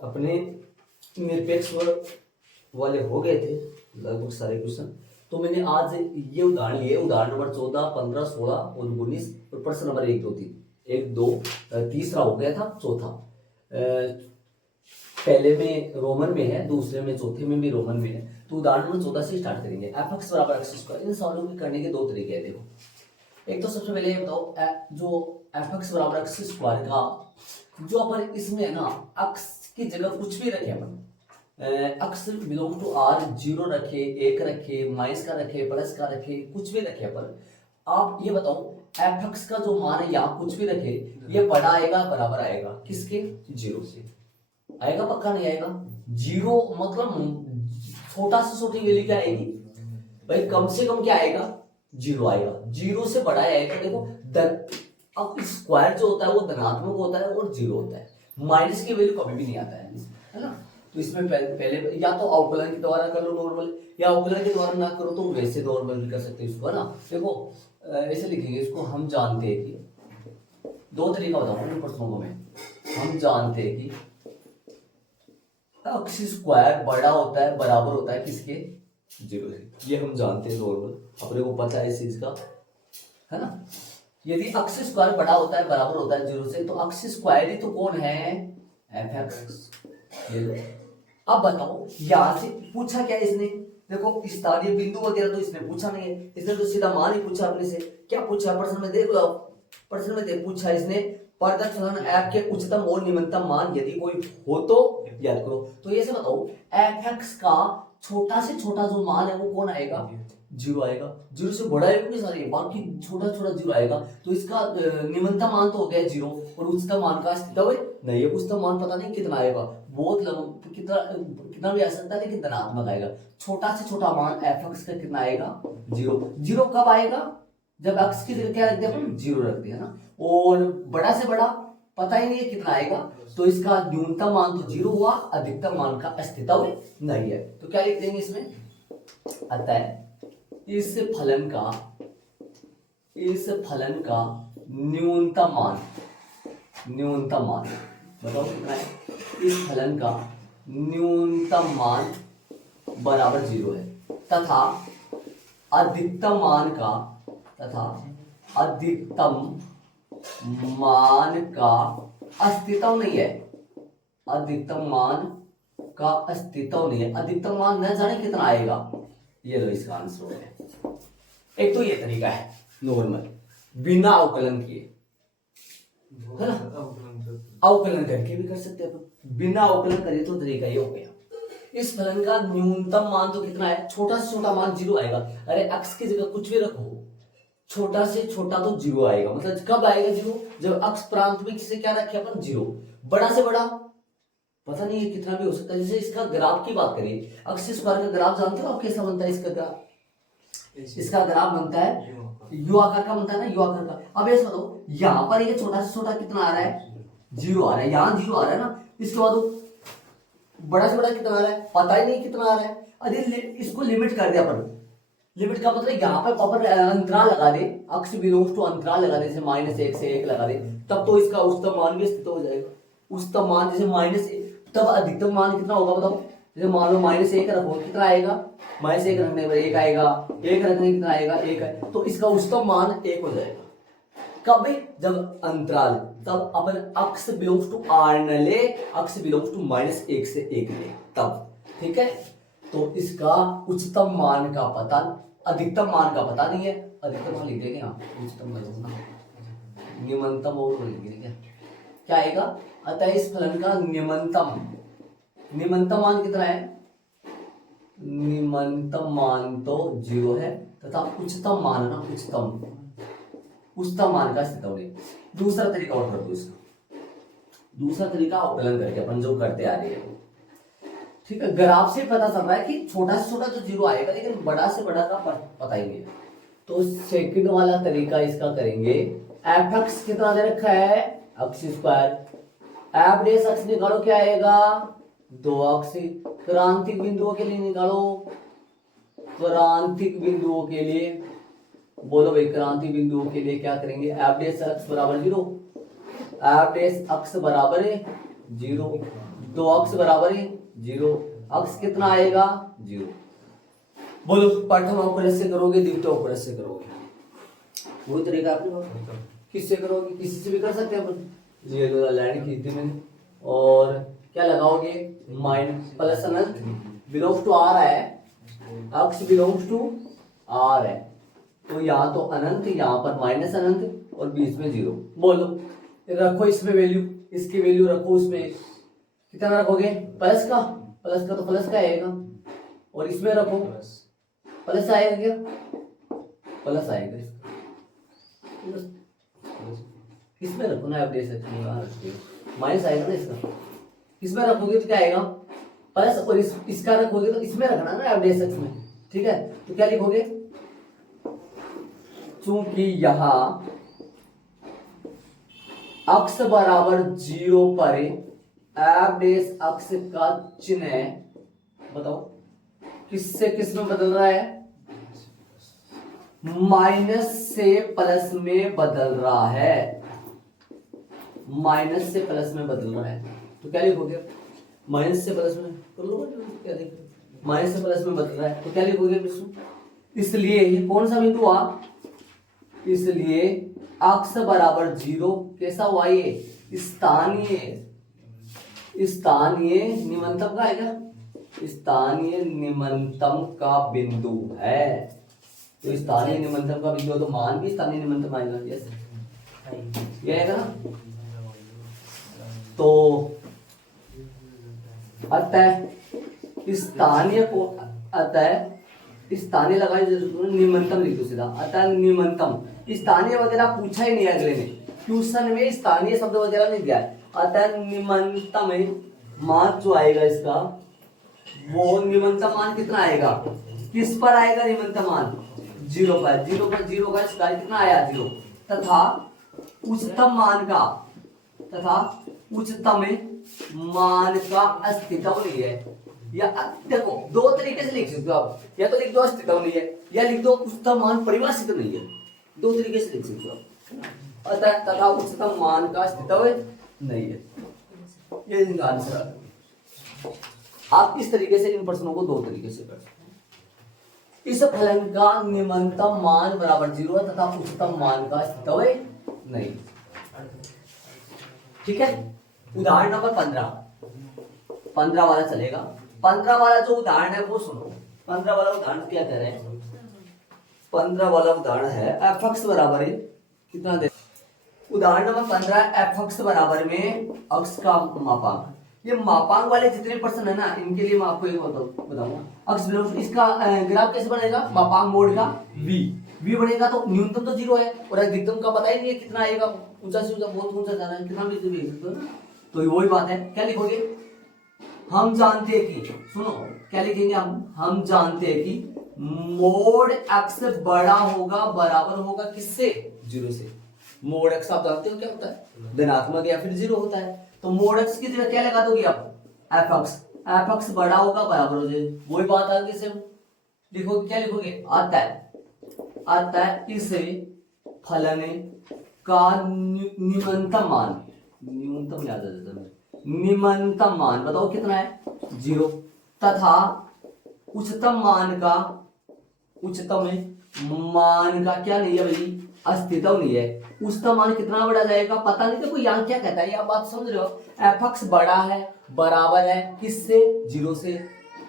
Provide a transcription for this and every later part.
अपने निरपेक्ष वाले हो गए थे लगभग सारे क्वेश्चन। तो मैंने आज ये उदाहरण लिए, उदाहरण नंबर 14, 15, 16 और 19 और प्रश्न नंबर 1, 2, 3, 1, 2, तीसरा हो गया था, चौथा पहले में रोमन में है, दूसरे में, चौथे में भी रोमन में है। तो उदाहरण नंबर 14 से स्टार्ट करेंगे। एफ एक्स बराबर एक्स स्क्वायर। इन सवालों के करने के दो तरीके हैं। देखो, एक तो सबसे पहले ये बताओ, जो एफ एक्स बराबर एक्स स्क्वायर का जो अपन इसमें है ना, एक्स की जगह कुछ भी रखे अपन, एक्स बिलोंग टू आर, 0 रखे, 1 रखे, माइनस का रखे, प्लस का रखे, कुछ भी रखे अपन। आप ये बताओ एफ एक्स का जो मान है यहाँ कुछ भी रखे, ये बड़ा आएगा बराबर आएगा किसके? 0 से आएगा, पक्का नहीं आएगा? 0 मतलब छोटा से छोटी वैल्यू क्या आएगी भाई? कम से कम क्या आएगा? 0 आएगा। 0 से बड़ा आएगा। देखो अब स्क्वायर जो होता है वो धनात्मक होता है और 0 होता है, माइनस की वैल्यू कभी भी नहीं आता है ना। तो इसमें पहले या तो अवकलन के द्वारा कर लो नॉर्मल, या अवकलन के द्वारा ना करो तो वैसे नॉर्मल भी कर सकते हो इसको, है ना। देखो ऐसे लिखेंगे इसको, हम जानते हैं कि दो तरीका बताऊंगा इन प्रश्नों को मैं। हम जानते हैं कि एक्स स्क्वायर बड़ा होता है, बराबर होता है किसके? 0 से। ये हम जानते हैं नॉर्मल, अपने को पता है इस चीज का, है ना। यदि एक्स स्क्वायर बड़ा होता है, बराबर होता है 0 से, तो एक्स स्क्वायर ही तो कौन है? F x. ये लो। अब बताओ यहां से पूछा क्या इसने? देखो स्थानीय बिंदु वगैरह तो इसने पूछा नहीं है, इसने तो सीधा मान ही पूछा अपने से। क्या पूछा प्रश्न में? देख लो, प्रश्न में पूछा इसने, प्रदत्त फलन एफ के उच्चतम और निम्नतम मान यदि कोई हो तो याद करो। तो ये से बताओ एफ एक्स का छोटा से छोटा जो मान है वो कौन आएगा? 0 आएगा। 0 से बड़ा है नहीं सारी, बाकी छोटा छोटा 0 आएगा। तो इसका निम्नतम मान तो हो गया 0, और उच्चतम मान का अस्तित्व नहीं है। उच्चतम मान पता नहीं कितना आएगा, बहुत कितना भी आ सकता है, लेकिन धनात्मक आएगा। छोटा से छोटा मान एफ एक्स का कितना आएगा? 0। 0 कब आएगा? जब एक्स की जगह क्या रख दिया अपन? 0 रख दिया ना। और बड़ा से बड़ा पता ही नहीं है कितना आएगा, तो इसका न्यूनतम मान तो 0 हुआ, अधिकतम मान का अस्तित्व नहीं है। तो क्या लिख देंगे इसमें? अतः इस फलन का न्यूनतम मान बताओ कितना है? इस फलन का न्यूनतम मान बराबर 0 है, तथा अधिकतम मान का अस्तित्व नहीं है। अधिकतम मान का अस्तित्व नहीं है। अधिकतम मान न जाने कितना आएगा। ये लो इसका आंसर है। एक तो ये तरीका है नॉर्मल, बिना अवकलन किए, है ना। अवकलन करके भी कर सकते हैं अपन, बिना अवकलन करे तो तरीका ये हो गया। इस फलन का न्यूनतम मान तो कितना है? छोटा से छोटा मान 0 आएगा। अरे एक्स की जगह कुछ भी रखो, छोटा से छोटा तो 0 आएगा। मतलब कब आएगा 0? जब एक्स प्राथमिक से क्या रखे अपन? 0। बड़ा से बड़ा पता नहीं है कितना भी हो सकता है। जैसे इसका ग्राफ की बात करें, एक्स स्क्वायर का ग्राफ जानते हो आप कैसा बनता है? इसका ग्राफ, इसका ग्राफ बनता है यू आकार का बनता है ना, यू आकार का। अब ऐसे बताओ यहाँ पर ये छोटा से छोटा कितना आ रहा है? 0 आ रहा है। यहाँ 0 आ रहा है ना। इसके बाद बड़ा से बड़ा कितना आ रहा है? पता ही नहीं कितना आ रहा है। अरे इसको लिमिट कर दिया अपन। लिमिट का मतलब यहाँ पर अपन अंतराल लगा दे, अक्ष बिलोंग्स टू अंतराल लगा दे, जैसे -1 से 1 लगा दे, तब तो इसका उच्चतम मान भी अस्तित्व हो जाएगा। उच्चतम मान जैसे -1, तब अधिकतम मान कितना होगा बताओ? जैसे मान लो -1 रखो, कितना आएगा? -1 रखने पर 1 आएगा, 1 रखने कितना आएगा? 1 है। तो इसका उच्चतम मान 1 हो जाएगा। कब? जब अंतराल, तब अपन अक्ष बिलोंग्स टू आर न ले, अक्ष बिलोंग्स टू -1 से 1 ले, तब। ठीक है। तो इसका उच्चतम मान का पता, अधिकतम मान का पता नहीं है। अधिकतम मान लिख देंगे यहाँ, उच्चतम निम्नतम और लिख देंगे, क्या आएगा? अतः इस फलन का निम्नतम मान कितना है? निम्नतम मान तो 0 है, तथा उच्चतम मान ना, उच्चतम मान का अस्तित्व नहीं। दूसरा तरीका और कर दो इसका। दूसरा तरीका अवकलन करके अपन जो करते आ रहे हैं, ठीक है। ग्राफ से पता चल रहा है कि छोटा से छोटा तो 0 आएगा, लेकिन बड़ा से बड़ा का पता ही नहीं है। तो सेकंड वाला तरीका इसका करेंगे। एफ एक्स कितना दे रखा है? X square. F dash x निकालो, क्या आएगा? 2x। क्रांतिक बिंदुओं के लिए निकालो, क्रांतिक बिंदुओं के लिए बोलो भाई, क्रांतिक बिंदुओं के लिए क्या करेंगे? एफ डैश एक्स बराबर 0, एफ डैश एक्स बराबर 0, तो अक्स बराबर है 0, अक्स कितना आएगा 0। बोलो प्रथम अवकलज से करोगे द्वितीय अवकलज से करोगे, वही तरीका आपने किससे करोगे, किसी से भी कर सकते हैं अपन। ये लाइन खींच दी मैंने और क्या लगाओगे माइनस प्लस अनंत बिलोंग्स टू आर है, अक्स बिलोंग्स टू आर है, तो यहाँ तो अनंत यहाँ पर माइनस अनंत और बीच में 0। बोलो रखो इसमें वैल्यू, इसकी वैल्यू रखो उसमें, कितना रखोगे प्लस का तो प्लस का आएगा, और इसमें रखो प्लस आएगा, क्या प्लस आएगा इसका, इसमें रखो ना, आप दे सकते हो माइनस आएगा ना इसका, इसमें रखोगे तो क्या आएगा प्लस, और इसका रखोगे तो इसमें रखना ना आप दे सकते में, ठीक है। तो क्या लिखोगे, चूंकि यहां अक्स बराबर 0 पर एफ डेस अक्स का चिन्ह है, बताओ किससे किस में बदल रहा है, माइनस से प्लस में बदल रहा है, माइनस से प्लस में बदल रहा है, तो क्या लिखोगे माइनस से प्लस में, कर लो क्या लिखोगे, माइनस से प्लस में बदल रहा है तो क्या लिखोगे, इसलिए ये कौन सा बिंदु हुआ, इसलिए अक्स बराबर 0 कैसा हुआ, ये स्थानीय निमंतम का है क्या, स्थानीय निमंतम का बिंदु है, तो स्थानीय निमंत्रण का बिंदु तो मान भी स्थानीय निमंत्रण आएगा, यस ये आएगा ना। तो अतः स्थानीय को, अतः स्थानीय लगाई निमंत्रण लिख दो सीधा, अतः निमंत्रण, स्थानीय वगैरह पूछा ही नहीं है अगले ने, ट्यूशन में स्थानीय शब्द वगैरह नहीं दिया है, अतः निमंत्रण मान जो आएगा इसका, वो निमंत्रण मान कितना आएगा, किस पर आएगा निमंत्रण मान, 0 पर, 0 पर 0 का स्क्वायर कितना आया 0, तथा उच्चतम मान का अस्तित्व नहीं है, या देखो दो तरीके से लिख सकते हो आप, या तो लिख दो अस्तित्व नहीं है, या लिख दो उच्चतम मान परिभाषित नहीं है, दो तरीके से लिख सकते हो आप, अतः तथा उच्चतम मान का अस्तित्व नहीं है, ये इनका आंसर है। आप इस तरीके से इन प्रश्नों को दो तरीके से कर सकते हैं, इस फलन का निम्नतम मान बराबर 0 है तथा उच्चतम मान का अस्तित्व नहीं, ठीक है। उदाहरण नंबर 15 वाला चलेगा, 15 वाला जो उदाहरण है वो सुनो, 15 वाला उदाहरण क्या कह रहे हैं, 15 वाला उदाहरण है एफ एक्स बराबर है कितना दे, उदाहरण नंबर 15 एफ एक्स बराबर में अक्स का मापांक, ये मापांक वाले जितने प्रश्न है ना इनके लिए मैं आपको एक बताऊंगा, अक्स बिलोंग्स, इसका ग्राफ कैसे बनेगा, मापांक मोड का v बनेगा तो न्यूनतम तो 0 है और अधिकतम का पता ही नहीं है कितना आएगा, ऊंचा से ऊंचा बहुत ऊंचा जाना है, कितना भी देख सकते हो ना, तो वही बात है, क्या लिखोगे, हम जानते हैं कि, सुनो क्या लिखेंगे हम जानते हैं कि मोड एक्स बड़ा होगा बराबर होगा किससे, 0 से, मोड एक्स आप जानते हो क्या होता है, धनात्मक या फिर 0 होता है, तो मोड एक्स की जगह क्या लगा दोगे आप, एफ एक्स बड़ा होगा बराबर हो जाए, वही बात आगे से लिखोगे, क्या लिखोगे, अतः इसे फलन का न्यूनतम मान, न्यूनतम याद आ जाता है, निम्नतम मान बताओ कितना है 0, तथा उच्चतम मान का क्या नहीं है भाई, अस्तित्व नहीं है, उच्चतम मान कितना बढ़ा जाएगा पता नहीं, देखो यहाँ क्या कहता है, ये आप बात समझ रहे हो, एफ एक्स बड़ा है बराबर है किससे, 0 से,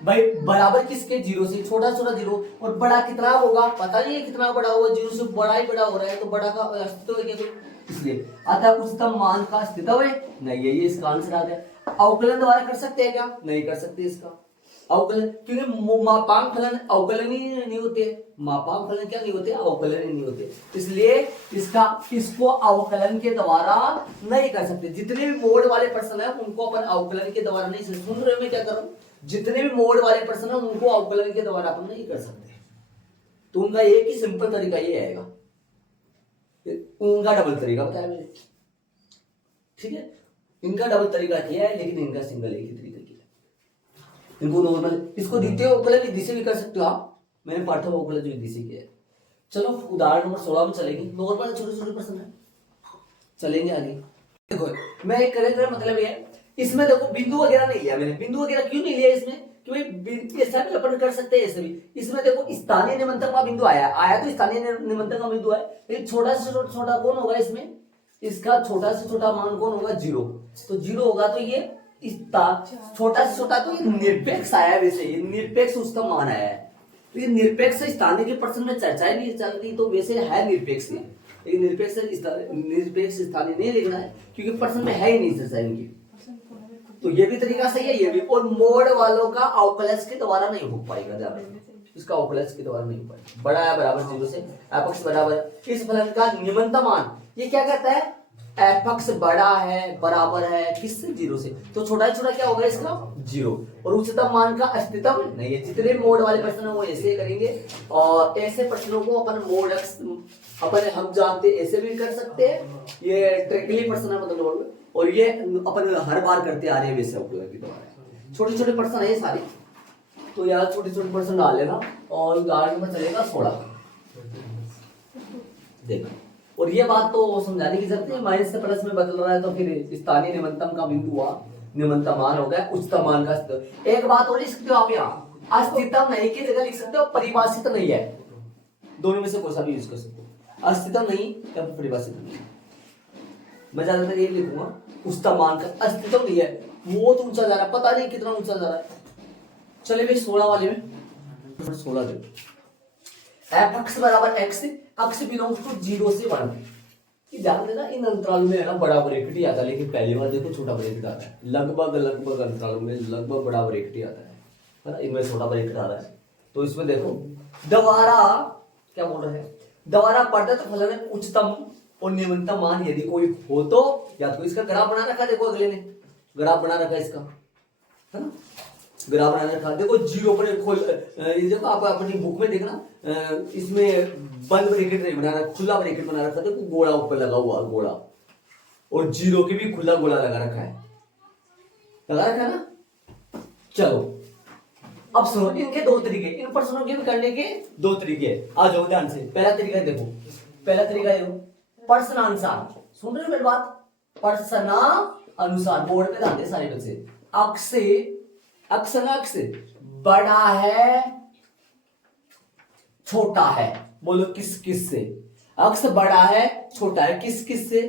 भाई बराबर किसके, 0 से, छोटा छोटा 0, और बड़ा कितना होगा पता नहीं है कितना बड़ा होगा, 0 से बड़ा ही बड़ा हो रहा है, तो बड़ा का अस्तित्व है क्या, इसलिए अतः उच्चतम मान का अस्तित्व है नहीं है, ये इसका आंसर आ गया। अवकलन द्वारा कर सकते हैं क्या, नहीं कर सकते इसका अवकलन, क्योंकि मापांक फलन अवकलन ही नहीं होते, मापांक फलन क्या नहीं होते, अवकलन ही नहीं होते, इसलिए इसको अवकलन के द्वारा नहीं कर सकते, जितने भी मोड वाले प्रश्न है उनको अपन अवकलन के द्वारा नहीं, सुन रहे हो मैं क्या कर रहा हूं, जितने भी मोड वाले प्रश्न है उनको अवकलन के द्वारा अपन नहीं कर सकते, तो उनका एक ही सिंपल तरीका ये आएगा, उनका डबल तरीका बताया मैंने, ठीक है, इनका डबल तरीका किया है लेकिन इनका सिंगल एक ही तरीका किया है, इनको नॉर्मल, इसको द्वितीय अवकलन विधि से भी कर सकते हो आप, मैंने पाठ्य अवकलन विधि से किया है। चलो उदाहरण नंबर 16 में चलेंगे, नॉर्मल छोटे छोटे प्रश्न है, चलेंगे आगे। देखो मैं एक करेक्ट मतलब ये इसमें देखो बिंदु वगैरह नहीं लिया मैंने, बिंदु वगैरह क्यों नहीं लिया इसमें, क्योंकि ऐसा भी अपन कर सकते हैं ऐसे भी। इसमें देखो स्थानीय निमंत्रण का बिंदु आया तो स्थानीय निमंत्रण का बिंदु है, लेकिन छोटा से छोटा कौन होगा इसमें, इसका छोटा से छोटा मान कौन होगा, 0। तो 0 होगा तो ये छोटा से छोटा, तो ये निरपेक्ष आया, वैसे ये निरपेक्ष उसका मान आया है। तो ये निरपेक्ष स्थानीय के प्रश्न में चर्चाएं नहीं चल रही, तो वैसे है निरपेक्ष, लेकिन निरपेक्ष स्थानीय नहीं लिखना है क्योंकि प्रश्न में है ही नहीं चर्चा इनकी। तो ये भी तरीका सही है, ये भी। और मोड वालों का अवकलज के द्वारा नहीं हो पाएगा, ध्यान, इसका अवकलज के द्वारा नहीं हो पाएगा। बड़ा है बराबर 0 से, f(x) बराबर इस फलन का निम्नतम मान, ये क्या कहता है, f(x) बड़ा है बराबर है किससे, 0 से। तो छोटा से छोटा क्या होगा इसका, 0। और उच्चतम मान का अस्तित्व नहीं है। जितने मोड वाले प्रश्न है वो ऐसे करेंगे, और ऐसे प्रश्नों को अपन मोड अपन हम जानते ऐसे भी कर सकते हैं, ये ट्रिकली प्रश्न है मतलब, और ये अपन हर बार करते आ रहे हैं वैसे उपयोग के द्वारा। छोटे छोटे प्रश्न है ये सारे, तो यार छोटे छोटे प्रश्न डाल लेना। और उदाहरण में चलेगा 16, देखो। और ये बात तो समझाने की जरूरत है, माइनस से प्लस में बदल रहा है तो फिर स्थानीय निम्नतम का बिंदु हुआ, निम्नतम मान हो गया उच्चतम मान का अस्तित्व। एक बात और लिख सकते हो आप, यहाँ अस्तित्व नहीं की जगह लिख सकते हो परिभाषित नहीं है, दोनों में से कोई सा भी यूज कर सकते हो। अस्तित्व नहीं या परिभाषित नहीं, मैं ज्यादातर ये लिखूंगा उच्चतम मान का अस्तित्व नहीं है, बहुत ऊंचा जा रहा है, पता नहीं कितना ऊंचा जा रहा है। चले भाई 16 वाले में, 16 दे f(x) बराबर x, x बिलोंग्स टू 0 से 1। ये ध्यान देना, इन अंतराल में है ना बड़ा ब्रैकेट ही आता है, लेकिन पहली बार देखो छोटा ब्रैकेट आता है। लगभग अंतराल में लगभग बड़ा ब्रैकेट ही आता है ना, इनमें छोटा ब्रैकेट आ रहा है। तो इसमें देखो द्वारा क्या बोल रहे हैं, द्वारा प्रदत्त फलन उच्चतम और निम्नतम मान यदि कोई हो तो, या तो इसका ग्राफ बना रखा, देखो अगले ने ग्राफ बना रखा इसका, है ना, ग्राफ बना रखा। देखो 0 पर खोल, ये देखो आप अपनी बुक में देखना, इसमें बंद ब्रैकेट नहीं बना रखा, खुला ब्रैकेट बना रखा, देखो गोला ऊपर लगा हुआ गोला, और 0 के भी खुला गोला लगा रखा है, लगा रखा है ना। चलो अब सुनो, इनके दो तरीके, इन प्रश्नों के भी करने के दो तरीके, आ जाओ ध्यान से। पहला तरीका देखो, पहला तरीका देखो प्रश्नानुसार, सुन रहे हो मेरी बात, प्रश्नानुसार, बोर्ड पे ध्यान दे सारे बच्चे। अक्स बड़ा है छोटा है, बोलो किस किस से, अक्स बड़ा है छोटा है किस किस से,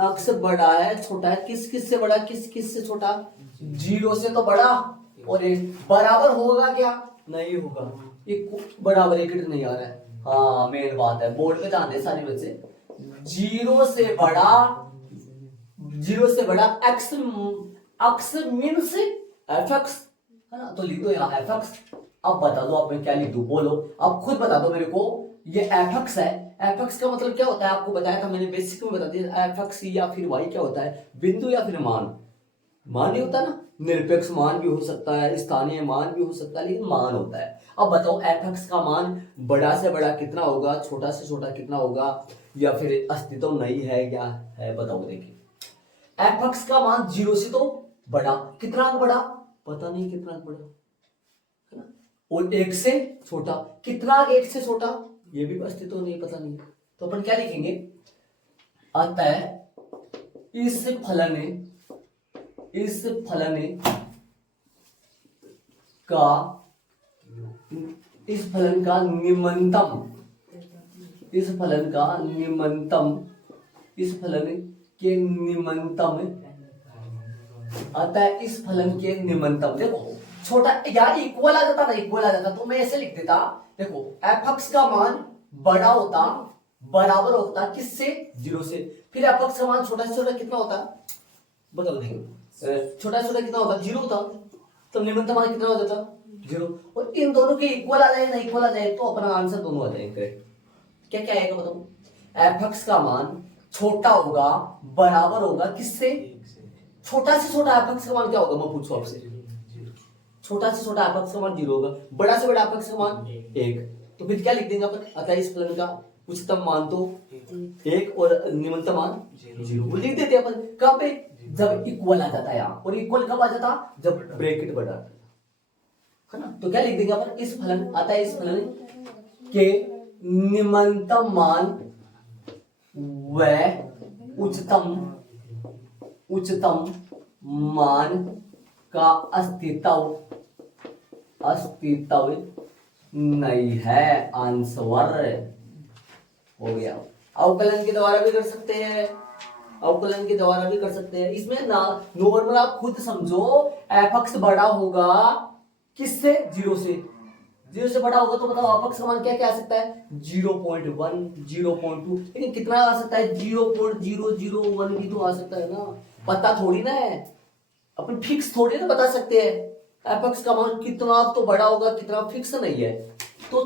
अक्स बड़ा है छोटा है किस किस से बड़ा, किस किस से छोटा, 0 से तो बड़ा, और बराबर होगा क्या, नहीं होगा, ये बराबर एक नहीं आ रहा है। हाँ मेन बात है, बोर्ड पे ध्यान दे सारे बच्चे, 0 से बड़ा एक्स मीन्स f(x) है ना, तो लिख दो यहाँ f(x). अब बता दो आप, मैं क्या लिख दूं, बोलो अब खुद बता दो मेरे को। ये f(x) है, f(x) का मतलब क्या होता है, आपको बताया था मैंने, बेसिक में बता दिया। f(x) या फिर y क्या होता है, बिंदु या फिर मान नहीं होता ना, निरपेक्ष मान भी हो सकता है, स्थानीय मान भी हो सकता है, लेकिन मान होता है। अब बताओ f(x) का मान बड़ा से बड़ा कितना होगा, छोटा से छोटा कितना होगा, या फिर अस्तित्व नहीं है या है, बताओ। देखिए f(x) का मान 0 से तो बड़ा, कितना बड़ा पता नहीं, कितना बड़ा है ना, और 1 से छोटा, कितना 1 से छोटा ये भी अस्तित्व नहीं, पता नहीं। तो अपन क्या लिखेंगे, अतः इस फलन का निम्नतम, इस फलन के निम्नतम, अतः इस फलन के निम्नतम, देखो छोटा यार इक्वल आ जाता ना, इक्वल आ जाता तो मैं ऐसे लिख देता, देखो f(x) का मान बड़ा होता, बराबर होता किससे, 0 से, फिर f(x) का मान छोटा से छोटा कितना होता, बताओ। देखो छोटा से छोटा कितना होता, 0 होता, तो निम्नतम मान कितना हो जाता, 0। और इन दोनों के इक्वल आ जाए ना, इक्वल आ जाए तो अपना आंसर दोनों आ जाएंगे। क्या क्या आएगा बताओ, f(x) का मान छोटा होगा, बराबर होगा किससे, छोटा से छोटा f(x) का मान क्या होगा, मैं पूछूं आपसे, छोटा से छोटा f(x) का मान 0 होगा, बड़ा से बड़ा f(x) का मान 1, तो फिर क्या लिख देंगे अपन, अतः इस फलन का उच्चतम मान तो 1 और निम्नतम मान 0 लिख देते अपन। कब पे, जब इक्वल आ जाता है यहाँ, और इक्वल कब आ जाता, जब ब्रैकेट बढ़ा है ना, तो क्या लिख देंगे अपन, इस फलन, अतः इस फलन के निम्नतम मान व उच्चतम मान का अस्तित्व नहीं है। आंसर हो गया। अवकलन के द्वारा भी कर सकते हैं, अवकलन के द्वारा भी कर सकते हैं। इसमें ना नॉर्मल आप खुद समझो, एफ एक्स बड़ा होगा किससे? जीरो से। जीरो से बड़ा होगा तो बताओ एफ एक्स का मान क्या क्या आ सकता है? 0.1, 0.2, लेकिन कितना आ सकता है? 0.001 भी तो आ सकता है ना। पता थोड़ी ना है, अपन फिक्स थोड़ी ना बता सकते हैं एफ एक्स का मान कितना तो बड़ा होगा, कितना फिक्स नहीं है। तो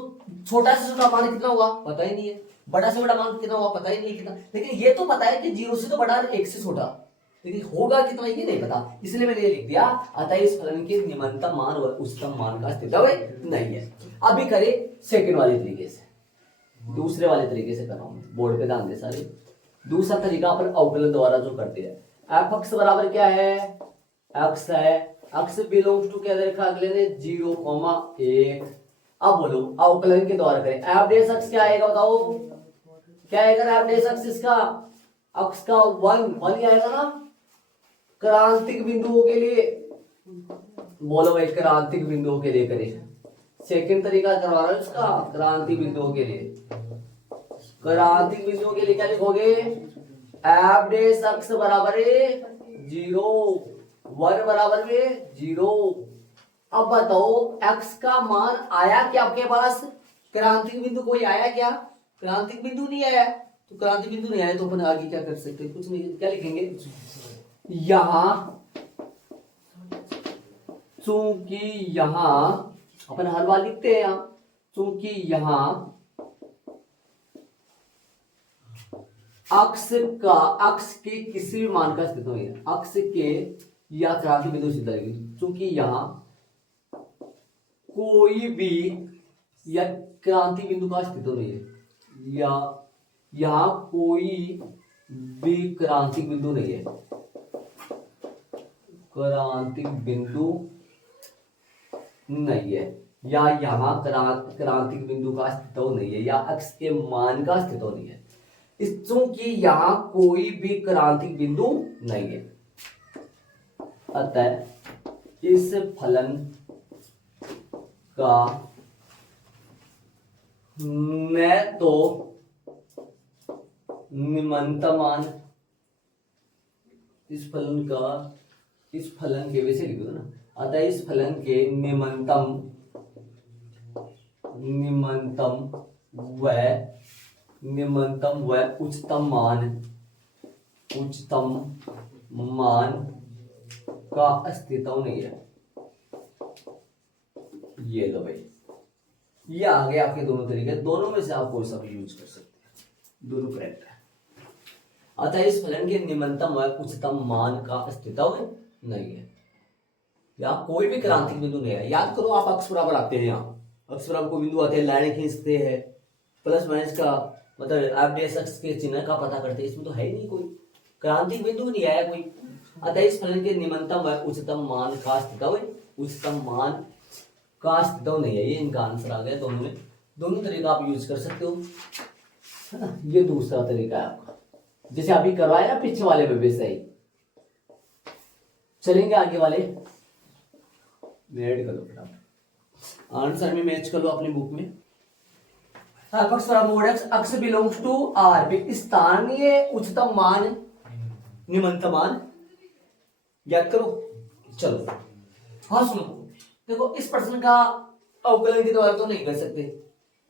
छोटा से छोटा मान कितना होगा पता ही नहीं है, बड़ा से बड़ा मान कितना होगा पता ही नहीं कितना। लेकिन ये तो पता है कि 0 से तो बड़ा और 1 से छोटा, लेकिन होगा कितना ये नहीं पता, इसलिए मैंने ये लिख दिया। अतः इस फलन के निम्नतम मान व उच्चतम मान का अस्तित्व नहीं है। अभी करें सेकंड वाले तरीके से, दूसरे वाले तरीके से कर रहा हूं, बोर्ड पे ध्यान दे सारे। दूसरा तरीका अपन अवकलन द्वारा जो करते हैं, एफ एक्स बराबर क्या है? एक्स है, एक्स बिलोंग्स टू क्या देखा अगले ने? 0,1। अब बोलो अवकलन के द्वारा करें, एफ डेस एक्स क्या आएगा बताओ? क्या आएगा एफ डेस एक्स? इसका एक्स का 1 ही आएगा ना। क्रांतिक बिंदुओं के लिए बोलो भाई, क्रांतिक बिंदुओं के लिए करें। सेकंड तरीका करवा रहा हूं इसका, क्रांतिक बिंदुओं के लिए। क्रांतिक बिंदुओं के लिए क्या लिखोगे? एफ डेस एक्स बराबर है 0, 1 बराबर में 0। अब बताओ एक्स का मान आया क्या आपके पास? क्रांतिक बिंदु कोई आया क्या? क्रांतिक बिंदु नहीं आया। तो क्रांतिक बिंदु नहीं आया तो अपन आगे क्या कर सकते हैं? कुछ नहीं, क्या लिखेंगे? यहां चूंकि यहां अपन हर बार लिखते हैं, यहां चूंकि यहां अक्ष के किसी भी मान का अस्तित्व नहीं है, अक्ष के या क्रांतिक बिंदु सीधा लिखेंगे, चूंकि यहां कोई भी या क्रांतिक बिंदु का अस्तित्व नहीं है, या यहां कोई भी क्रांतिक बिंदु नहीं है, क्रांतिक बिंदु नहीं है, या यहां क्रांतिक बिंदु का अस्तित्व नहीं है, या अक्ष के मान का अस्तित्व नहीं है। इस चूंकि यहां कोई भी क्रांतिक बिंदु नहीं है, अतः इस फलन का न तो निम्नतम मान, इस फलन के वैसे लिख दो ना, अतः इस फलन के निम्नतम व उच्चतम मान का अस्तित्व नहीं है। ये लो भाई, ये आ गए आपके दोनों तरीके, दोनों में से आप कोई सा भी यूज कर सकते हैं, दोनों करेक्ट है। अतः इस फलन के निम्नतम व उच्चतम मान का अस्तित्व नहीं है, या कोई भी क्रांतिक बिंदु नहीं है। याद करो, आप अक्ष बराबर आते हैं, यहाँ अक्ष बराबर कोई बिंदु आते हैं, लाइन खींचते हैं, प्लस माइनस का मतलब एफ डेस एक्स के चिन्ह का पता करते हैं, इसमें तो है ही नहीं कोई क्रांतिक बिंदु नहीं आया कोई। अतः इस फलन के निम्नतम व उच्चतम मान का अस्तित्व, उच्चतम मान का अस्तित्व नहीं है। ये इनका आंसर आ गया। दोनों में दोनों तरीका आप यूज कर सकते हो, है ना। ये दूसरा तरीका है आपका, जैसे अभी करवाया ना पीछे वाले में वैसे ही चलेंगे। आगे वाले ऐड कर लो फटाफट, आंसर में मैच कर लो अपनी बुक में। अक्ष बिलोंग्स टू आर, स्थानीय उच्चतम मान निम्नतम मान याद करो। चलो हाँ सुनो, देखो इस प्रश्न का अवकलन के द्वारा तो नहीं कर सकते,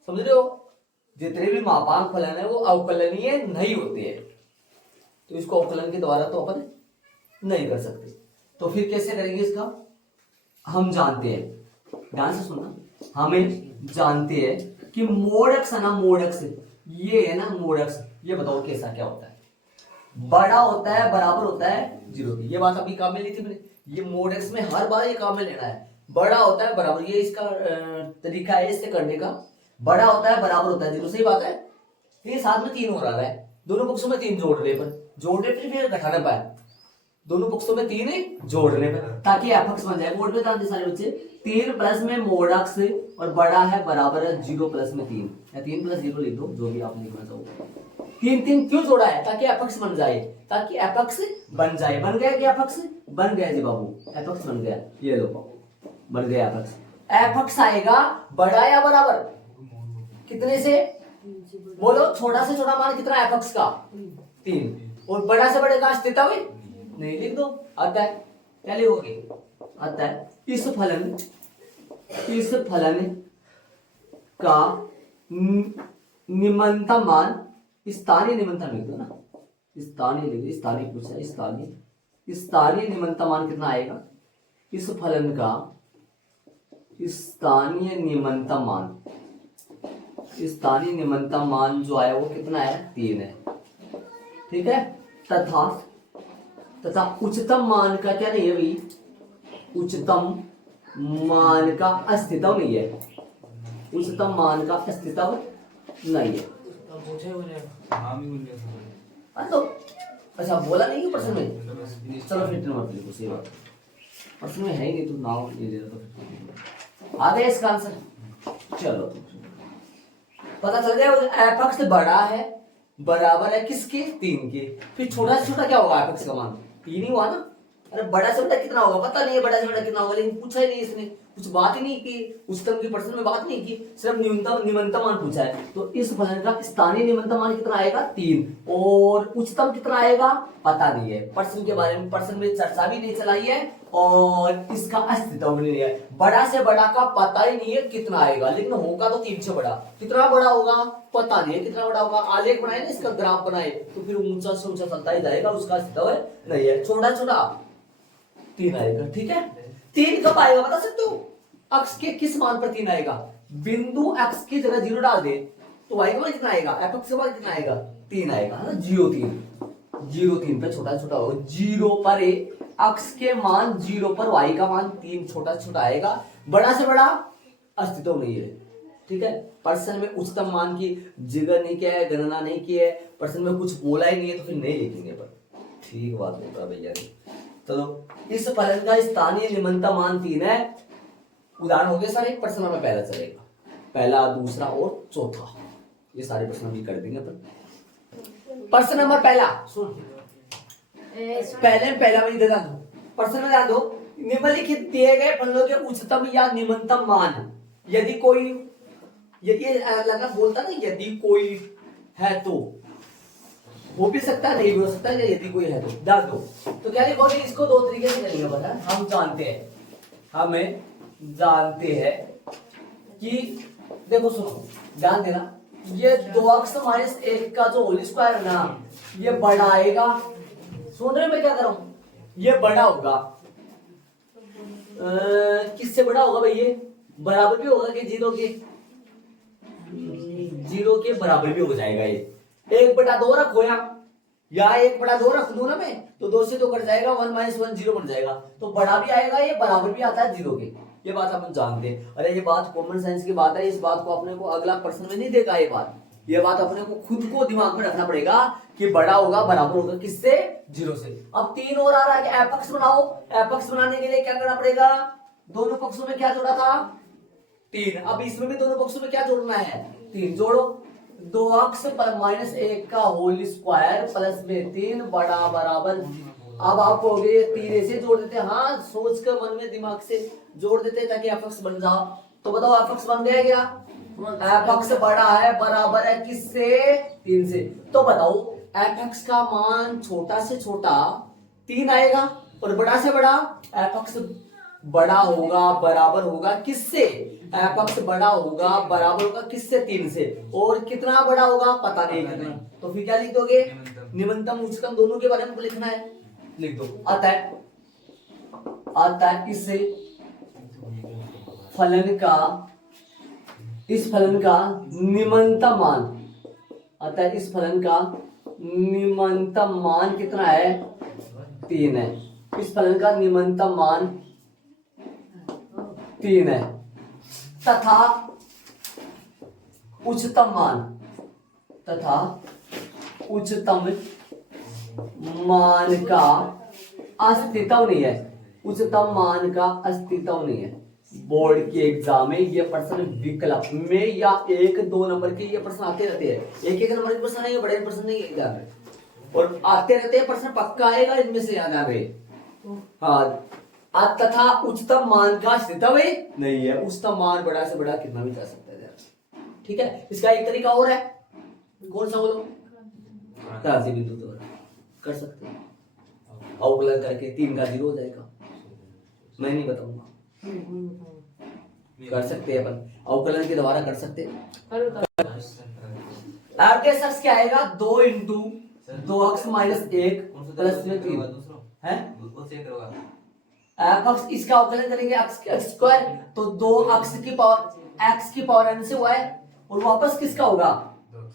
समझ रहे हो। जितने भी मापांक फलन है वो अवकलनीय नहीं होते हैं, तो इसको अवकलन के द्वारा तो अपन नहीं कर सकते। तो फिर कैसे करेंगे इसका? हम जानते हैं, ध्यान से सुनना, हमें जानते हैं कि मोड एक्स है ना, मोड एक्स ये है ना, मोड एक्स ये बताओ कैसा क्या होता है? बड़ा होता है, बराबर होता है 0 की। ये बात अभी काम में ली थी मैंने, ये मोड एक्स में हर बार ये काम में लेना है। बड़ा होता है बराबर, ये इसका तरीका है इससे करने का। बड़ा होता है बराबर होता है 0, सही बात है। ये साथ में 3 हो रहा है, दोनों पक्षों में 3 जोड़ने पर फिर घटाना पाए, दोनों पक्षों में 3 जोड़ने पर, ताकि एफ एक्स बन जाए। बोर्ड पे ध्यान दे सारे बच्चे, 3 प्लस में मोड एक्स और बड़ा है बराबर है 0 प्लस में 3, या 3 प्लस 0 लिख दो, जो भी आप लिखना चाहो। तीन तीन क्यों जोड़ा है? ताकि एपेक्स बन जाए, ताकि एपेक्स बन जाए। बन गया क्या एपेक्स? बन गया जी बाबू, एपेक्स बन गया। ये लो बन गया एपेक्स। एपेक्स आएगा बड़ा या बराबर? कितने से? बोलो छोटा से छोटा मान कितना एपेक्स का? 3। और बड़ा से बड़े का अस्तित्व नहीं, लिख दो। आता है क्या लिखोगे? आता है इस फलन का निम्नतम मान, स्थानीय निम्नतम लिख दो ना, स्थानीय पूछा है, स्थानीय निम्नतम मान कितना आएगा? इस फलन का स्थानीय निम्नतम मान जो है वो कितना है? 3 है। ठीक है। तथा उच्चतम मान का क्या नहीं है भाई? उच्चतम मान का अस्तित्व नहीं है। उच्चतम मान का अस्तित्व नहीं है। तो अच्छा बोला नहीं कि प्रश्न में? चलो फिर मत लिखो, सही बात प्रश्न में है ही नहीं, तो नाम नहीं दे रहा तो आ गया इसका आंसर। चलो पता चल गया एपेक्स बड़ा है, बराबर है किसके? 3 के। फिर छोटा से छोटा क्या होगा एपेक्स का मान? 3 ही हुआ ना। अरे बड़ा से बड़ा कितना होगा पता नहीं है, बड़ा से बड़ा कितना होगा, लेकिन पूछा ही नहीं इसने, कुछ बात ही नहीं की, उच्चतम की प्रश्न में बात नहीं की, सिर्फ निम्नतम मान पूछा है। तो इस फलन का स्थानीय निम्नतम मान कितना आएगा? 3। और उच्चतम कितना आएगा पता नहीं है, प्रश्न के बारे में प्रश्न में चर्चा भी नहीं चलाई है और इसका अस्तित्व भी नहीं है। बड़ा से बड़ा का पता ही नहीं है कितना आएगा, लेकिन होगा तो 3 से बड़ा। कितना बड़ा होगा पता नहीं है, कितना बड़ा होगा। आलेख बनाए ना इसका, ग्राफ बनाए, तो फिर ऊंचा से ऊंचा चलता ही जाएगा, उसका अस्तित्व नहीं है। छोटा छोटा 3 आएगा। ठीक है। 3 कब आएगा बता सकते हो? अक्ष के किस मान पर 3 आएगा? बिंदु एक्स की जगह 0 डाल दे तो वाई का मान कितना आएगा? एपेक्स का मान कितना आएगा? 3 आएगा, है ना। 0 3 पे छोटा छोटा होगा। 0 पर अक्ष के मान 0 पर वाई का मान 3 छोटा छोटा आएगा। बड़ा से बड़ा अस्तित्व नहीं है। ठीक है। प्रश्न में उच्चतम मान की जगह नहीं किया है, गणना नहीं की है, प्रश्न में कुछ बोला ही नहीं है, तो फिर नहीं लिखेंगे। पर ठीक बात होता भैया। चलो इस फलन का स्थानीय निम्नतम मान 3 है। उदाहरण हो गए सारे, प्रश्न में पहला चलेगा, पहला दूसरा और चौथा, ये सारे प्रश्न भी कर देंगे अपन। प्रश्न नंबर पहला सुन, पहला में इधर दो, प्रश्न में ध्यान दो। निम्नलिखित दिए गए फलों के उच्चतम या निम्नतम मान यदि कोई, यदि लगा बोलता ना यदि कोई है तो, हो भी सकता है नहीं भी हो सकता है, यदि कोई है तो डाल दो। तो क्या लिखोगे? इसको 2 तरीके से करेंगे पता। हम जानते हैं कि देखो सुनो ध्यान देना, ये 2x - 1 का जो होल स्क्वायर है ना, ये बड़ा आएगा। सुन रहे मैं क्या कर रहा हूं? ये बड़ा होगा किससे बड़ा होगा भाई? ये बराबर भी होगा कि 0 के? 0 के बराबर भी हो जाएगा। ये 1/2 रखो या 1/2 रख दो ना मैं, तो 2 से 2 कट जाएगा, 1 - 1 0 बन जाएगा। तो बड़ा भी आएगा, ये बराबर भी आता है 0 के। ये बात अपन जानते हैं। अरे ये बात कॉमन सेंस की बात है, इस बात को अपने को अगला प्रश्न में नहीं देगा। ये बात अपने को खुद को दिमाग में रखना पड़ेगा कि बड़ा होगा बराबर होगा किससे? 0 से। अब 3 और आ रहा है कि एपेक्स बनाओ। एपेक्स बनाने के लिए क्या करना पड़ेगा? दोनों पक्षों में क्या जोड़ा था? 3। अब इसमें भी दोनों पक्षों में क्या जोड़ना है? 3 जोड़ो। 2x पर -1 का होल स्क्वायर प्लस में 3 बड़ा बराबर। अब आप कहोगे 3 से जोड़ देते, हाँ सोच कर मन में दिमाग से जोड़ देते ताकि एपेक्स बन जाओ। तो बताओ एपेक्स बन गया क्या? एपेक्स बड़ा है, बराबर है किससे? 3 से। तो बताओ एपेक्स का मान छोटा से छोटा 3 आएगा और बड़ा से बड़ा एपेक्स बड़ा होगा बराबर होगा किससे? एपेक्स बड़ा होगा बराबर होगा किससे? 3 से। और कितना बड़ा होगा पता नहीं कितना। तो फिर क्या लिख दोगे? निम्नतम उच्चतम दोनों के बारे में लिखना है, लिख दो। आता है इस फलन का निम्नतम मान, अतः इस फलन का निम्नतम मान कितना है? 3 है। इस फलन का निम्नतम मान 3 है तथा उच्चतम मान का अस्तित्व नहीं है। उच्चतम मान का अस्तित्व नहीं है। बोर्ड के एग्जाम में ये प्रश्न विकल्प में या 1-2 नंबर के ये प्रश्न आते रहते हैं। एक नंबर के प्रश्न नहीं, बड़े प्रश्न नहीं एग्जाम में, और आते रहते हैं प्रश्न, पक्का आएगा इनमें से, याद आ गए। हाँ, तथा उच्चतम मान का स्थितव नहीं है, उच्चतम मान बड़ा से बड़ा कितना भी जा सकता है। ठीक है, इसका एक तरीका और है, कौन सा बोलो? क्रांति बिंदु तो कर सकते हैं, अवकलन करके 3 का 0 हो जाएगा। मैं नहीं बताऊंगा, कर सकते हैं अपन, अवकलन के द्वारा कर सकते हैं। एवरेज एक्स क्या आएगा? 2 इंटू 2x माइनस 1 प्लस में 3 है। x इसका अवकलन करेंगे x स्क्वायर, तो 2x की पावर n से हुआ है, और वापस किसका होगा?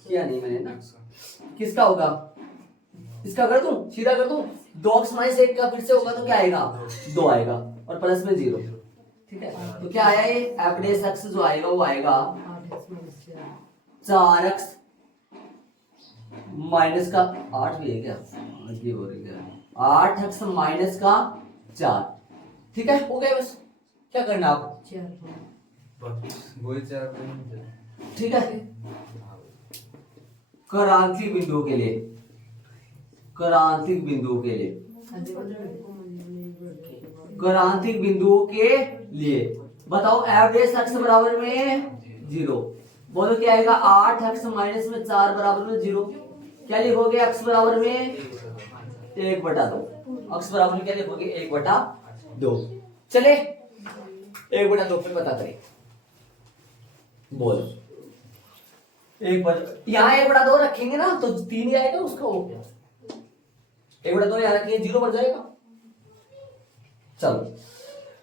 क्या नहीं मैंने ना, किसका होगा? इसका कर दूं, सीधा कर दूं, 2x माइनस 1 का फिर से होगा तो क्या आएगा? 2 आएगा, और प्लस में 0। ठीक है, तो क्या आया ये एवरेज एक्स जो आएगा वो आएगा 4x माइनस का 8 भी है क्या? ये हो रही है 8x माइनस का 4। ठीक है, हो गया, बस क्या करना आप? ठीक है, क्रांतिक बिंदु के लिए, क्रांतिक बिंदुओं के लिए, क्रांतिक बिंदुओं के लिए बताओ एवरेज एक्स बराबर में 0। बोलो क्या आएगा? 8x माइनस में 4 बराबर में 0। क्या लिखोगे? x बराबर में 1/2। x बराबर में क्या लिखोगे? 1/2। चले 1/2 पे पता करें, बोलो। यहाँ 1/2 रखेंगे ना तो 3 ही आएगा उसका, हो गया 1/2 यहाँ रखिए, 0 बढ़ जाएगा। चलो,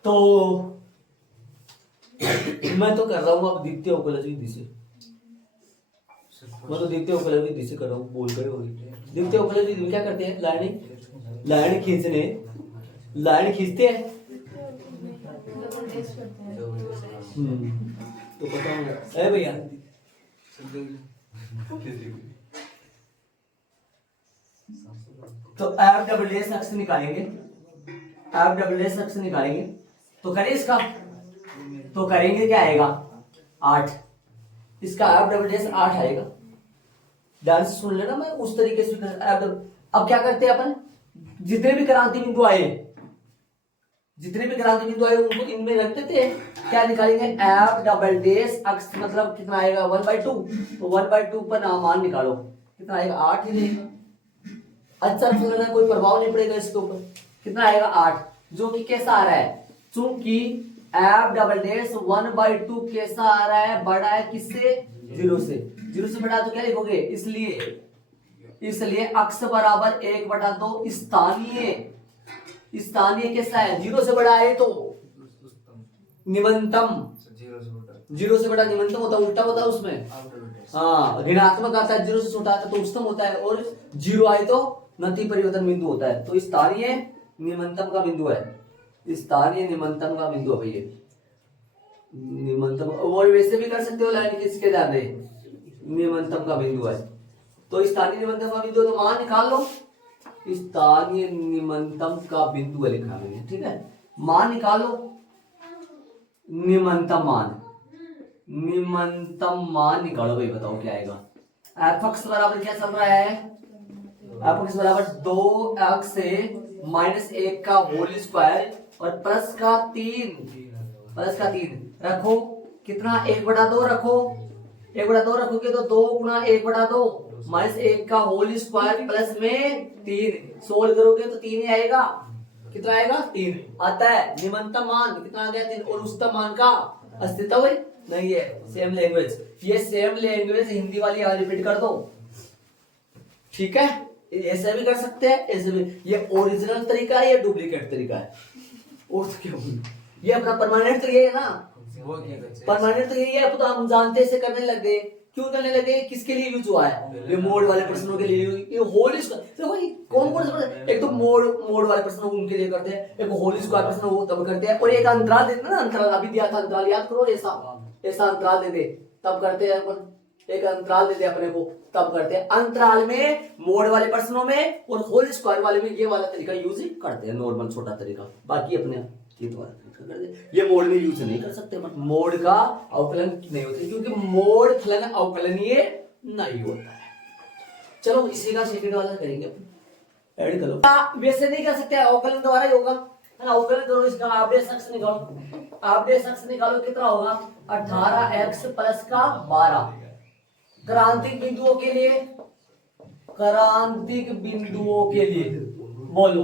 तो मैं तो कर रहा हूँ अब द्वितीय अवकलज विधि से, मैं तो द्वितीय अवकलज विधि से कर रहा हूँ, बोल गए होगी। द्वितीय अवकलज विधि में क्या करते हैं? लाइन खींचते हैं। तो पता है भैया, तो एफ डबल एस एक्स निकालेंगे, तो करें इसका, तो करेंगे क्या आएगा? 8। इसका एफ डबल एस 8 आएगा। ध्यान से सुन लेना, मैं उस तरीके से अब क्या करते हैं अपन? जितने भी क्रांति बिंदु आए उनको इनमें रख देते हैं। क्या निकालेंगे? एफ डबल डेस एक्स मतलब कितना आएगा? 1/2। तो 1/2 पर मान निकालो, कितना आएगा? 8 ही रहेगा। अच्छा चलना, कोई प्रभाव नहीं पड़ेगा इसके ऊपर। कितना आएगा? 8, जो कि कैसा आ रहा है? चूंकि एफ डबल डेस 1/2 कैसा आ रहा है? बड़ा है किससे? 0 से। 0 से बड़ा तो क्या लिखोगे? इसलिए अक्स बराबर 1/2 स्थानीय कैसा है? 0 से बड़ा है तो निमंतम, 0 से बड़ा निमंतम होता है, उल्टा होता है उसमें। हाँ, ऋणात्मक आता है, 0 से छोटा आता है तो उच्चतम होता है, और 0 आए तो नति परिवर्तन बिंदु होता है। तो स्थानीय निमंतम का बिंदु है, स्थानीय निमंतम का बिंदु है भैया, निमंतम। और वैसे भी कर सकते हो, लाइन किसके ध्यान दे, निमंतम का बिंदु है। तो स्थानीय निमंतम का बिंदु, तो मान निकाल लो, स्थानीय निमंतम का बिंदु है लिखा है। ठीक है, मान निकालो, निमंतम मान निकालो भाई, बताओ क्या आएगा? एफ एक्स बराबर क्या चल रहा है? एफ एक्स बराबर 2x से -1 का होल स्क्वायर और प्लस का 3 रखो। कितना? 1/2 रखो। 1/2 रखोगे तो 2 गुना 1/2 -1 का होल स्क्वायर प्लस में 3 सोल्व करोगे तो 3 ही आएगा। कितना आएगा? 3 आता है। निमंतम मान कितना आ गया? 3। और उच्चतम मान का अस्तित्व नहीं है। सेम लैंग्वेज, ये सेम लैंग्वेज हिंदी वाली यहाँ रिपीट कर दो। ठीक है, ऐसे भी कर सकते हैं, ऐसे भी। ये ओरिजिनल तरीका है, ये डुप्लीकेट तरीका है, और तो क्या बोलूं, ये अपना परमानेंट तो ये है ना, परमानेंट तो यही है। तो हम जानते से करने लग गए। क्यों करने लगे? किसके लिए यूज हुआ है? ये मोड वाले प्रश्नों के लिए। ये होल स्क्वायर कौन से? एक तो मोड वाले प्रश्न उनके लिए करते हैं, एक होल स्क्वायर प्रश्न वो तब करते हैं, और एक अंतराल देते हैं ना, अंतराल अभी दिया था, अंतराल याद करो। ऐसा अंतराल दे दे तब करते हैं अपन, एक अंतराल दे दे अपने को तब करते हैं। अंतराल में मोड वाले प्रश्नों में और होल स्क्वायर वाले में ये वाला तरीका यूज करते हैं, नॉर्मल छोटा तरीका। बाकी अपने ये दोबारा कर दे। ये मोड में यूज नहीं कर सकते, बट मोड का अवकलन नहीं होता क्योंकि मोड फलन अवकलनीय नहीं होता है। चलो इसी का सेकंड वाला करेंगे, ऐड करो। वैसे नहीं कर सकते, अवकलन द्वारा ही होगा, है ना। अवकलन करो, इसका आवेश अक्ष निकालो। आवेश अक्ष निकालो, कितना होगा 18x प्लस का 12। क्रांतिक बिंदुओं के लिए, क्रांतिक बिंदुओं के लिए बोलो,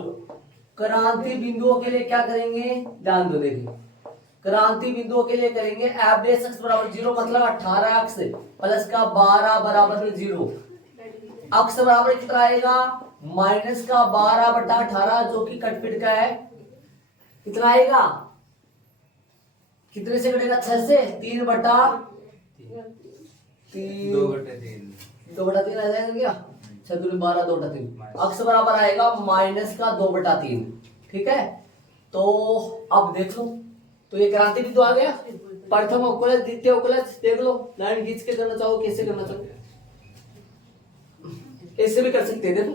क्रांतिक बिंदुओं के लिए क्या करेंगे, ध्यान दो। देखिए क्रांति बिंदुओं के लिए करेंगे एवरेज अक्ष बराबर 0, मतलब 18x प्लस का 12 बराबर में 0। अक्ष बराबर कितना आएगा माइनस का 12/18, जो कि कटपिट का है। कितना आएगा, कितने से कटेगा, 6 से 3/3 2/3 आ जाएगा क्या, 6 दूनी 12 2/3। अक्ष बराबर आएगा माइनस का 2/3। ठीक है, तो अब देख लो, तो ये क्रांति बिंदु आ गया। प्रथम अवकलज द्वितीय अवकलज देख लो, लाइन खींच के करना चाहो, कैसे करना चाहो ऐसे भी कर सकते हैं। देखो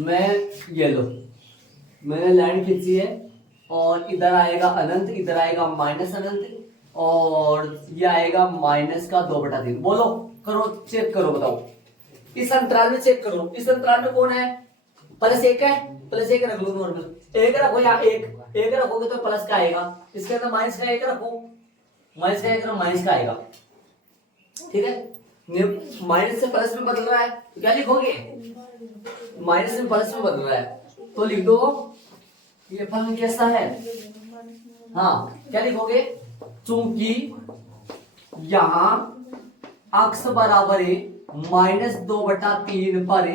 मैं ये लो, मैंने लाइन खींची है और इधर आएगा अनंत, इधर आएगा माइनस अनंत, और ये आएगा माइनस का 2/3। बोलो, करो, चेक करो, बताओ इस अंतराल में चेक करो। इस अंतराल में कौन है, +1 है, +1 रख लो नॉर्मल, 1 रखो या 1 रखोगे तो प्लस का आएगा, इसके अंदर माइनस का 1 रखो, माइनस का 1 रखो, माइनस का आएगा। ठीक है, माइनस से प्लस में बदल रहा है तो क्या लिखोगे, माइनस से प्लस में बदल रहा है तो लिख दो ये फलन कैसा है। हाँ, क्या लिखोगे, चूंकि यहां अक्ष बराबर है -2/3 पर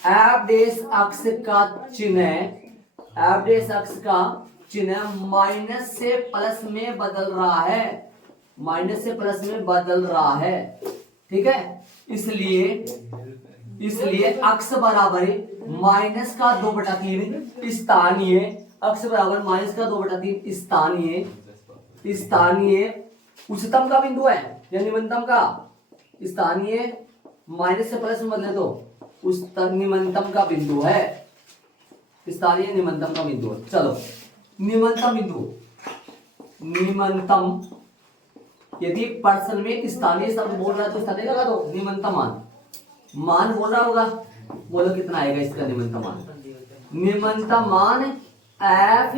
एवरेज अक्ष का चिन्ह, एवरेज अक्ष का चिन्ह माइनस से प्लस में बदल रहा है, माइनस से प्लस में बदल रहा है। ठीक है, इसलिए अक्ष बराबर माइनस का 2/3 स्थानीय, अक्ष बराबर माइनस का 2/3 स्थानीय उच्चतम का बिंदु है या निम्नतम का, स्थानीय माइनस से प्लस में बदले तो उस निम्नतम का बिंदु है, स्थानीय निम्नतम का बिंदु है। चलो निम्नतम बिंदु, निम्नतम, यदि प्रश्न में स्थानीय शब्द बोल रहा है तो स्थानीय लगा दो, निम्नतम मान बोल रहा होगा, बोलो कितना आएगा इसका निम्नतम मान। निम्नतम मान f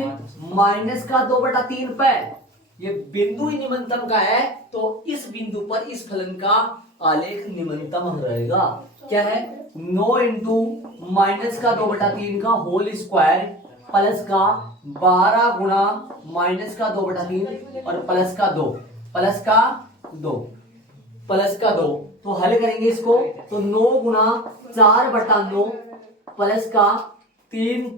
माइनस का 2/3 पे, ये बिंदु ही निम्नतम का है तो इस बिंदु पर इस फलन का आलेख निम्नतम रहेगा। क्या है, 9 इंटू माइनस का 2/3 का होल स्क्वायर प्लस का 12 गुणा माइनस का 2/3 और प्लस का 2 तो हल करेंगे इसको तो 9 गुणा 4/9 प्लस का 3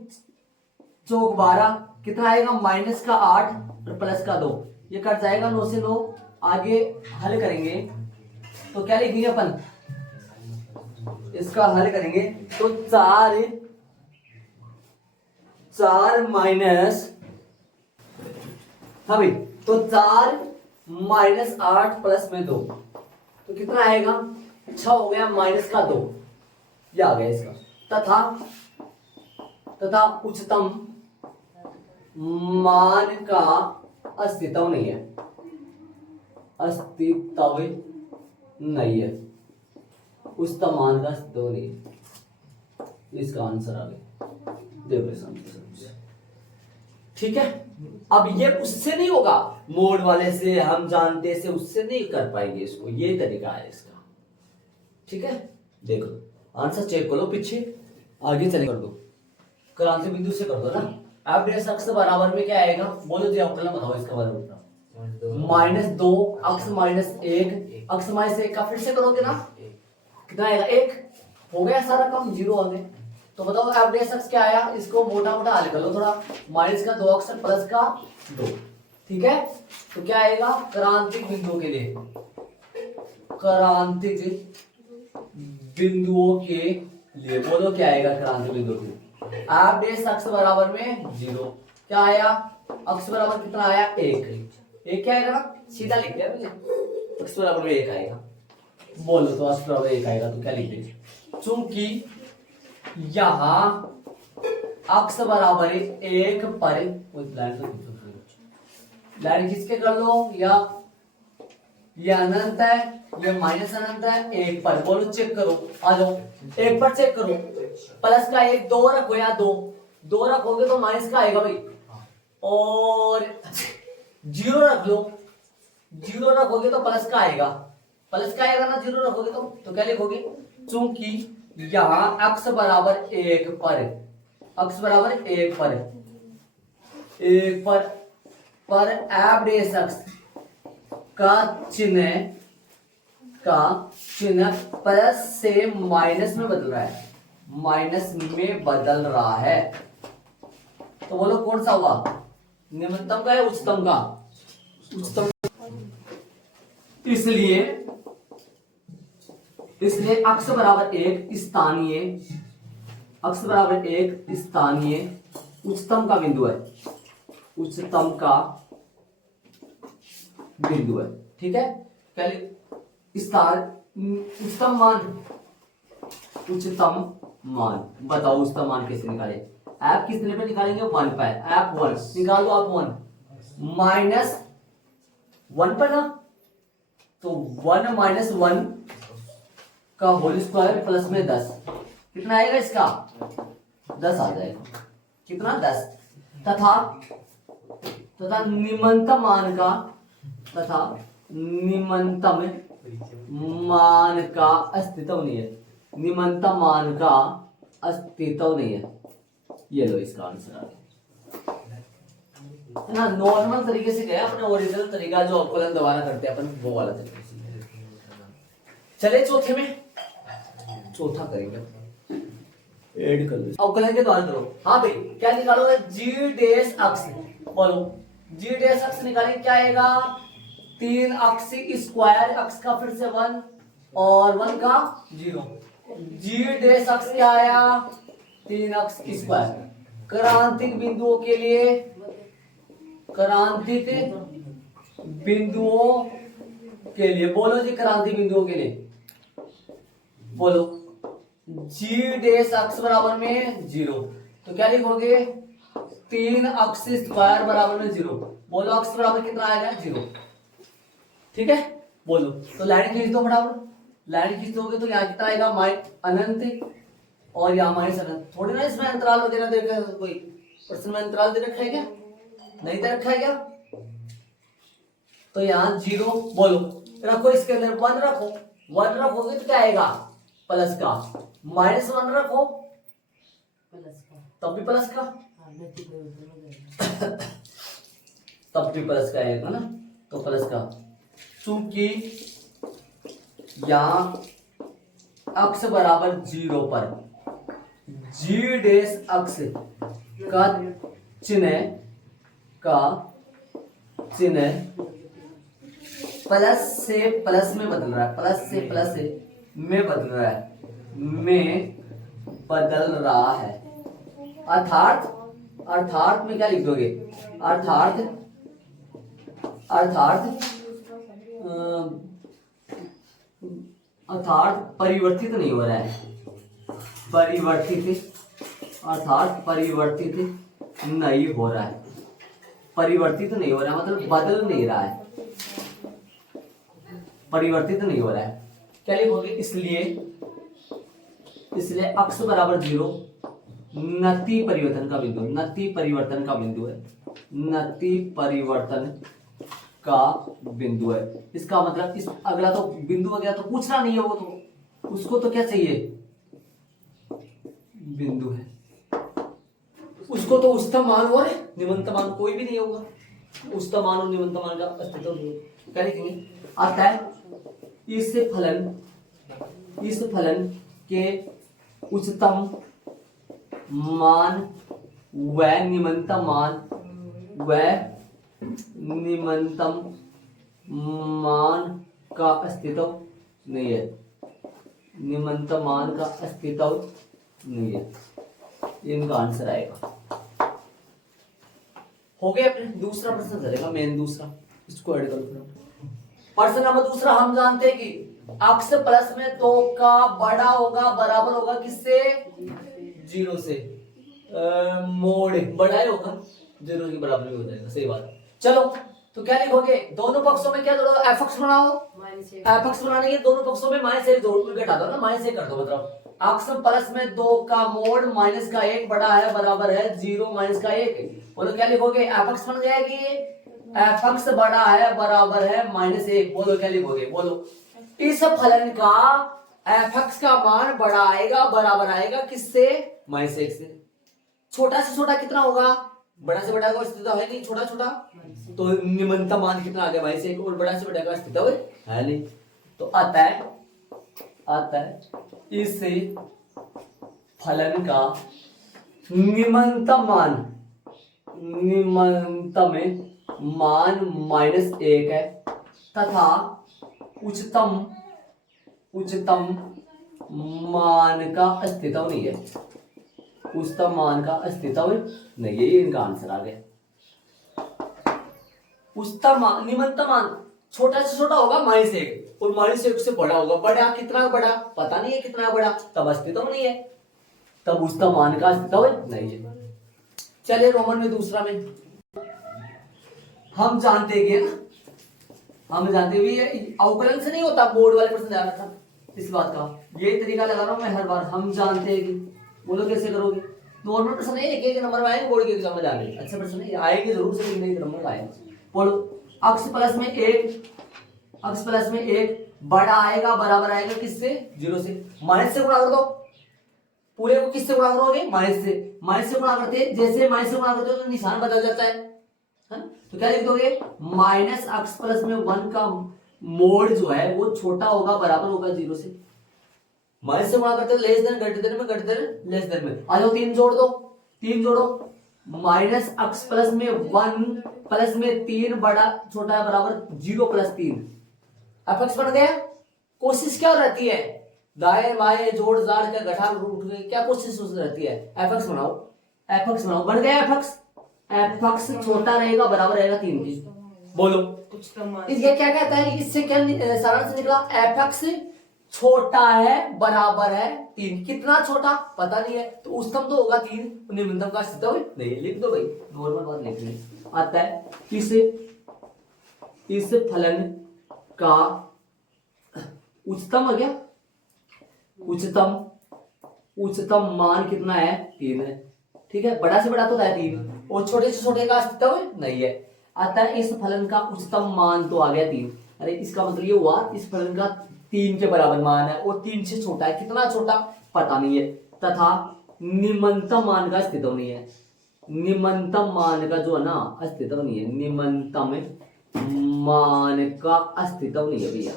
चौक 12, कितना आएगा माइनस का 8 और प्लस का 2, ये कट जाएगा 9 से 9। आगे हल करेंगे तो क्या लिखेंगे अपन, इसका हल करेंगे तो 4 माइनस, हाँ भाई, तो 4 माइनस 8 प्लस में 2 तो कितना आएगा 6 हो गया, माइनस का 2 ये आ गया इसका। तथा उच्चतम मान का अस्तित्व नहीं है, अस्तित्व नहीं है, उच्चतम मान का अस्तित्व नहीं है, इसका आंसर आ गया। देखो ठीक है, अब ये उससे नहीं होगा, मोड वाले से हम जानते से उससे नहीं कर पाएंगे इसको, ये तरीका है इसका। ठीक है, देखो आंसर चेक करो, पीछे आगे चले कर दो, क्रांति बिंदु से कर दो ना। एवरेज अक्ष बराबर में क्या आएगा, बोलो जी अवकलन बताओ इसका बराबर, -2 अक्ष -1, अक्ष -1 का फिर से करोगे ना, कितना आएगा 1 हो गया, सारा कम 0 आ गए। तो बताओ एवरेज अक्ष क्या आया, इसको मोटा मोटा हल कर लो थोड़ा, माइनस का 2 अक्ष प्लस का 2। ठीक है, तो क्या आएगा क्रांतिक बिंदुओं के लिए, क्रांतिक बिंदुओं के लिए बोलो क्या आएगा क्रांतिक बिंदुओं के लिए, एवरेज अक्ष बराबर में 0, क्या आया अक्ष बराबर कितना आया 1 क्या आएगा ना, सीधा लिख दिया मैंने, अक्ष बराबर में 1 आएगा। बोलो तो अक्ष बराबर 1 आएगा तो क्या लिख देंगे, चूंकि यहां अक्स बराबर है 1 पर, लाइन खींच के कर लो, या ये अनंत है, ये माइनस अनंत है, 1 पर। बोलो चेक करो, आ जाओ 1 पर चेक करो। प्लस का 1 2 रखो, या 2 रखोगे तो माइनस का आएगा भाई, और 0 रख लो, 0 रखोगे तो प्लस का आएगा, प्लस का आएगा ना 0 रखोगे तो क्या लिखोगे? चूंकि यहाँ अक्स बराबर 1 पर, अक्स बराबर 1 पर, 1 पर एफ डैश अक्स का चिन्ह प्लस से माइनस में बदल रहा है, माइनस में बदल रहा है। तो बोलो कौन सा हुआ, निम्नतम का या उच्चतम का? उच्चतम। इसलिए अक्स बराबर 1 स्थानीय, अक्स बराबर 1 स्थानीय उच्चतम का बिंदु है, उच्चतम का बिंदु है। ठीक है, पहले स्थान उच्चतम मान, उच्चतम मान बताओ, उच्चतम मान कैसे निकाले? ऐप कितने पे निकालेंगे? 1 पे। ऐप 1 निकाल दो, आप 1 माइनस 1 पर ना, तो 1 माइनस 1 का होल स्क्वायर प्लस में 10, कितना आएगा इसका? 10 आ जाएगा। कितना? 10। तथा निम्नतम मान का, तथा निम्नतम मान का अस्तित्व नहीं है, निम्नतम मान का अस्तित्व नहीं है। ये लो इसका आंसर आ गया ना। नॉर्मल तरीके से गया, अपने ओरिजिनल तरीका जो अवकलन दोबारा करते हैं अपन, वो वाला तरीका। चले चौथे में, चौथा करेंगे, ऐड कर लो, अवकलन के द्वारा करो। हाँ भाई, क्या निकालोगे? जी डैश अक्स, बोलो जी डैश अक्स निकालेंगे, क्या आएगा? 3 अक्स स्क्वायर, अक्स का फिर से 1 और 1 का 0, जी डैश अक्स क्या आया? 3 अक्स स्क्वायर। क्रांतिक बिंदुओं के लिए, क्रांतिक बिंदुओं के लिए बोलो जी, क्रांतिक बिंदुओं के लिए बोलो, जी डैश अक्स बराबर में 0, तो क्या लिखोगे? 3 अक्स स्क्वायर बराबर में 0। बोलो अक्स बराबर कितना आएगा? 0। ठीक है, बोलो। तो लाइन खींच दो फटाफट, लाइन खींच दोगे तो यहाँ कितना आएगा? अनंत, और यहाँ माइनस अनंत। थोड़ी ना इसमें अंतराल वगैरह दे रखा है, कोई प्रश्न में अंतराल दे रखा है क्या? नहीं दे रखा है क्या? तो यहाँ 0 बोलो, रखो इसके अंदर 1 रखो, 1 रखोगे तो क्या आएगा? प्लस का। माइनस 1 रखो, प्लस का, तब भी प्लस का, तब भी प्लस का आएगा ना, तो प्लस का। चूंकि यहाँ अक्स बराबर 0 पर जी डैश अक्स का चिन्ह प्लस से प्लस में बदल रहा है, प्लस से प्लस में बदल रहा है, में बदल रहा है। अर्थात में क्या लिख दोगे? अर्थात परिवर्तित नहीं हो रहा है, अर्थात परिवर्तित नहीं हो रहा है, परिवर्तित नहीं हो रहा है मतलब बदल नहीं रहा है, परिवर्तित नहीं हो रहा है। क्या लिखोगे? इसलिए अक्स बराबर 0 नति परिवर्तन का बिंदु, नति परिवर्तन का बिंदु है, नति परिवर्तन का बिंदु है। इसका मतलब इस अगला तो बिंदु वगैरह तो पूछना नहीं है, वो तो उसको तो क्या चाहिए? बिंदु है, उसको तो उच्चतम मान और निम्नतम मान कोई भी नहीं होगा, उच्चतम मान और निम्नतम मान का अस्तित्व नहीं होगा। क्या लिखेंगे? अतः इस फलन के उच्चतम मान व निम्नतम मान का अस्तित्व नहीं है, निम्नतम मान का अस्तित्व नहीं है। इनका आंसर आएगा। हो गया अपने दूसरा प्रश्न चलेगा, मेन दूसरा, इसको ऐड करो। प्रश्न नंबर दूसरा, हम जानते हैं कि अक्स प्लस में 2 का बड़ा होगा, बराबर होगा किससे? 0 से। मोड बड़ा ही होगा, 0 के बराबर भी हो जाएगा, सही बात है। चलो तो क्या लिखोगे, दोनों पक्षों में क्या जोड़ो, एफ एक्स बनाओ, एफ एक्स बनाने के दोनों पक्षों में माइनस एक जोड़ घटा दो ना, माइनस एक कर दो, मतलब एक्स प्लस में 2 का मोड माइनस का 1 बड़ा है बराबर है 0 माइनस का 1। बोलो क्या लिखोगे, एफ एक्स बन गया कि एफ एक्स बड़ा है बराबर है -1। बोलो क्या लिखोगे, बोलो इस फलन का एफ एक्स का मान बड़ा आएगा बराबर आएगा किससे, -1 से। छोटा से छोटा कितना होगा, बड़ा से बड़ा का अस्तित्व है नहीं, छोटा छोटा तो निम्नतम मान कितना आ गया -1, और बड़ा से बड़ा का अस्तित्व है नहीं, तो आता है इस फलन का निम्नतम मान -1 है तथा उच्चतम मान का अस्तित्व नहीं है, उच्चतम मान का अस्तित्व नहीं है, ये इनका आंसर आ गया। उच्चतम मान, निम्नतम मान छोटा से छोटा होगा -1 और -1 से बड़ा होगा, बड़ा कितना बड़ा पता नहीं है, कितना बड़ा तब अस्तित्व नहीं है, तब उच्चतम मान का अस्तित्व नहीं है। चलिए रोमन में दूसरा में हम जानते हैं ना, हम जानते भी अवकलन से नहीं होता, बोर्ड वाले प्रश्न ध्यान रखना इस बात का, ये तरीका लगा रहा हूं मैं हर बार, हम जानते हैं कि बोलो कैसे करोगे, नॉर्मल प्रश्न है, एक नंबर में आएंगे, बोर्ड के एग्जाम में जाएंगे, अच्छा प्रश्न है आएंगे जरूर से, नहीं नंबर आएगा। बोलो x प्लस में 1 बड़ा आएगा बराबर आएगा किससे, 0 से, माइनस से गुणा कर दो, पूरे को किससे गुणा करोगे, माइनस से गुणा करते, जैसे माइनस से गुणा करते हो तो निशान बदल जाता है ना? तो क्या लिख दोगे, -x प्लस में 1 का मोड जो है वो छोटा होगा बराबर होगा 0 से, माइनस से गुणा करते लेस देन घटते लेस देन में, आ जाओ 3 जोड़ो, -x प्लस में 1 प्लस में 3 बड़ा छोटा है बराबर 0 प्लस 3, एफ एक्स बन गया। कोशिश क्या रहती है, दाएं बाएं जोड़ जाड़ का घटा रूट क्या कोशिश रहती है, एफ एक्स बनाओ, बन गया एफ एक्स छोटा रहेगा बराबर रहेगा 3 की। बोलो ये क्या कहता है, इससे क्या सारांश निकला, एफ एक्स छोटा है बराबर है 3, कितना छोटा पता नहीं है, तो उच्चतम तो होगा 3, निम्नतम का अस्तित्व नहीं, लिख दो भाई, नॉर्मल बात लिखनी आता है। इस फलन का उच्चतम है क्या, उच्चतम मान कितना है, 3 है, ठीक है, बड़ा से बड़ा तो है 3 और छोटे से छोटे का अस्तित्व नहीं है। आता है इस फलन का उच्चतम मान तो आ गया 3, अरे इसका मतलब ये हुआ इस फलन का 3 के बराबर मान है और 3 से छोटा है, कितना छोटा पता नहीं है, तथा निम्नतम मान का अस्तित्व नहीं है, निम्नतम मान का जो है ना अस्तित्व नहीं है, निम्नतम मान का अस्तित्व नहीं है भैया,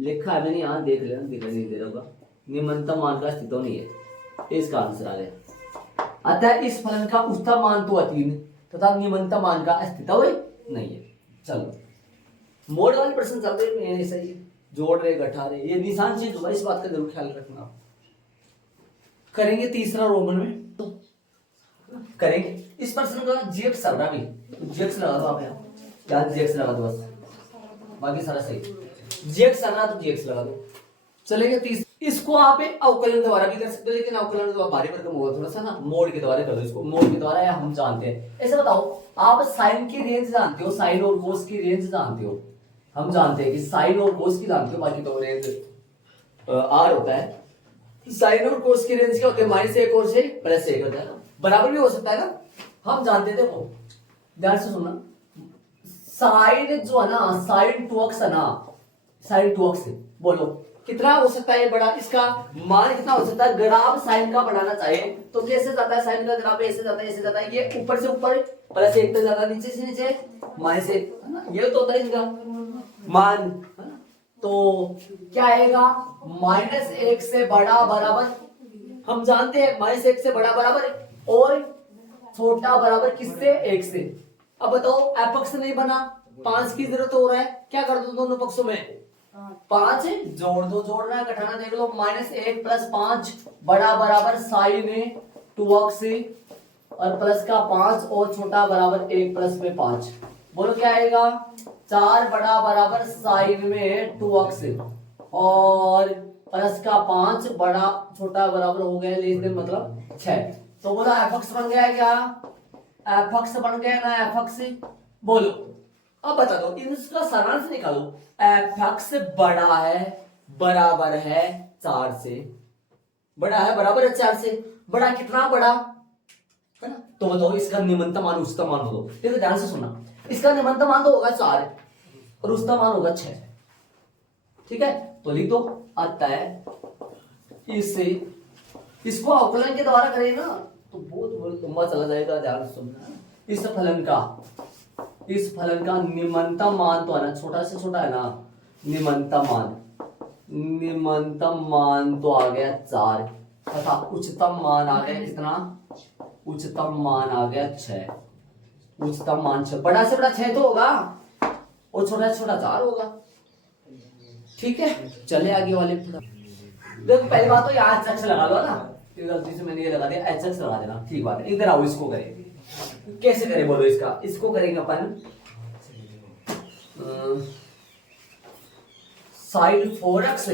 लिखा है मैंने यहाँ, देख लेना, दिखाई नहीं दे रहा होगा, निम्नतम मान का अस्तित्व नहीं है, इसका आंसर आ गया। अतः इस फलन का उच्चतम मान तो 3 तथा निम्नतम मान का अस्तित्व नहीं है। चलो मोड वाले प्रश्न चलते हैं, सही जोड़ रहे घटा रहे, ये निशान चेंज होगा, इस बात का जरूर ख्याल रखना। करेंगे तीसरा रोमन में, तो करेंगे इस प्रश्न का जीएक्स चल रहा भी, जीएक्स लगा दो आप यहाँ, क्या जीएक्स लगा दो बस, बाकी सारा सही, जीएक्स चल रहा तो जीएक्स लगा दो। चलेंगे तीसरा, इसको आप अवकलन द्वारा भी कर सकते हो, लेकिन अवकलन तो भारी भरकम होगा थोड़ा सा ना, मोड के द्वारा कर दो इसको, मोड के द्वारा या हम जानते हैं। ऐसे बताओ आप साइन की रेंज जानते हो, साइन और कोस की रेंज जानते हो, हम जानते हैं कि साइन और कोस की जानते हो, बाकी तो रेंज आर होता है, साइन और कोस की रेंज क्या होती है, -1 और से +1 होता है ना, बराबर भी हो सकता है ना, हम जानते थे वो, ध्यान से सुनना, साइन जो है ना, साइन 2x है ना, साइन 2x बोलो कितना हो सकता है बड़ा, इसका मान कितना हो सकता है, ग्राफ साइन का बढ़ाना चाहिए तो कैसे जाता है, साइन का ग्राफ ऐसे जाता है, ये ऊपर से ऊपर +1 तक जाता है, नीचे से नीचे -1 है ना, ये तो होता है इनका मान, तो क्या आएगा, -1 से बड़ा बराबर, हम जानते हैं -1 से बड़ा बराबर और छोटा बराबर किससे, 1 से। अब बताओ एफ एक्स नहीं बना, 5 की जरूरत हो रहा है, क्या कर दो दोनों पक्षों में 5 जोड़ दो, जोड़ना है घटाना देख लो, -1 + 5 बड़ा बराबर sin 2x और प्लस का 5 और छोटा बराबर 1 प्लस में 5, बोलो क्या आएगा, 4 बड़ा बराबर sin में 2x और प्लस का 5 बड़ा छोटा बराबर हो गया लेस देन मतलब 6, तो बोला एफ एक्स बन गया है क्या, एफ एक्स बन गया ना एफ एक्स, बोलो अब बता दो इसका सारांश निकालो। एफ एक्स बड़ा है बराबर है 4 से, बड़ा है बराबर है 4 से, बड़ा कितना बड़ा है ना। तो बताओ इसका निम्नतम मान उच्चतम मान हो, देखो ध्यान से सुनना, इसका निम्नतम मान तो होगा 4 और उच्चतम मान होगा 6, ठीक है। तो लिख दो अतः इससे इसको अवकलन के द्वारा करें ना तो बहुत लंबा चला जाएगा, ध्यान से सुनना। इस फलन का निम्नतम मान तो आना छोटा से छोटा है ना, निम्नतम मान तो आ गया 4 तथा उच्चतम मान आ गया कितना, उच्चतम मान आ गया 6, उच्चतम मान 6, बड़ा से बड़ा 6 तो होगा और छोटा से छोटा 4 होगा, ठीक है। चले आगे वाले, देखो पहली बात तो यहाँ एच लगा लो ना, गलती से मैंने ये लगा दिया, एच लगा देना, ठीक बात है। इधर आओ इसको करें, कैसे करें बोलो, इसको करेंगे अपन साइन 4x।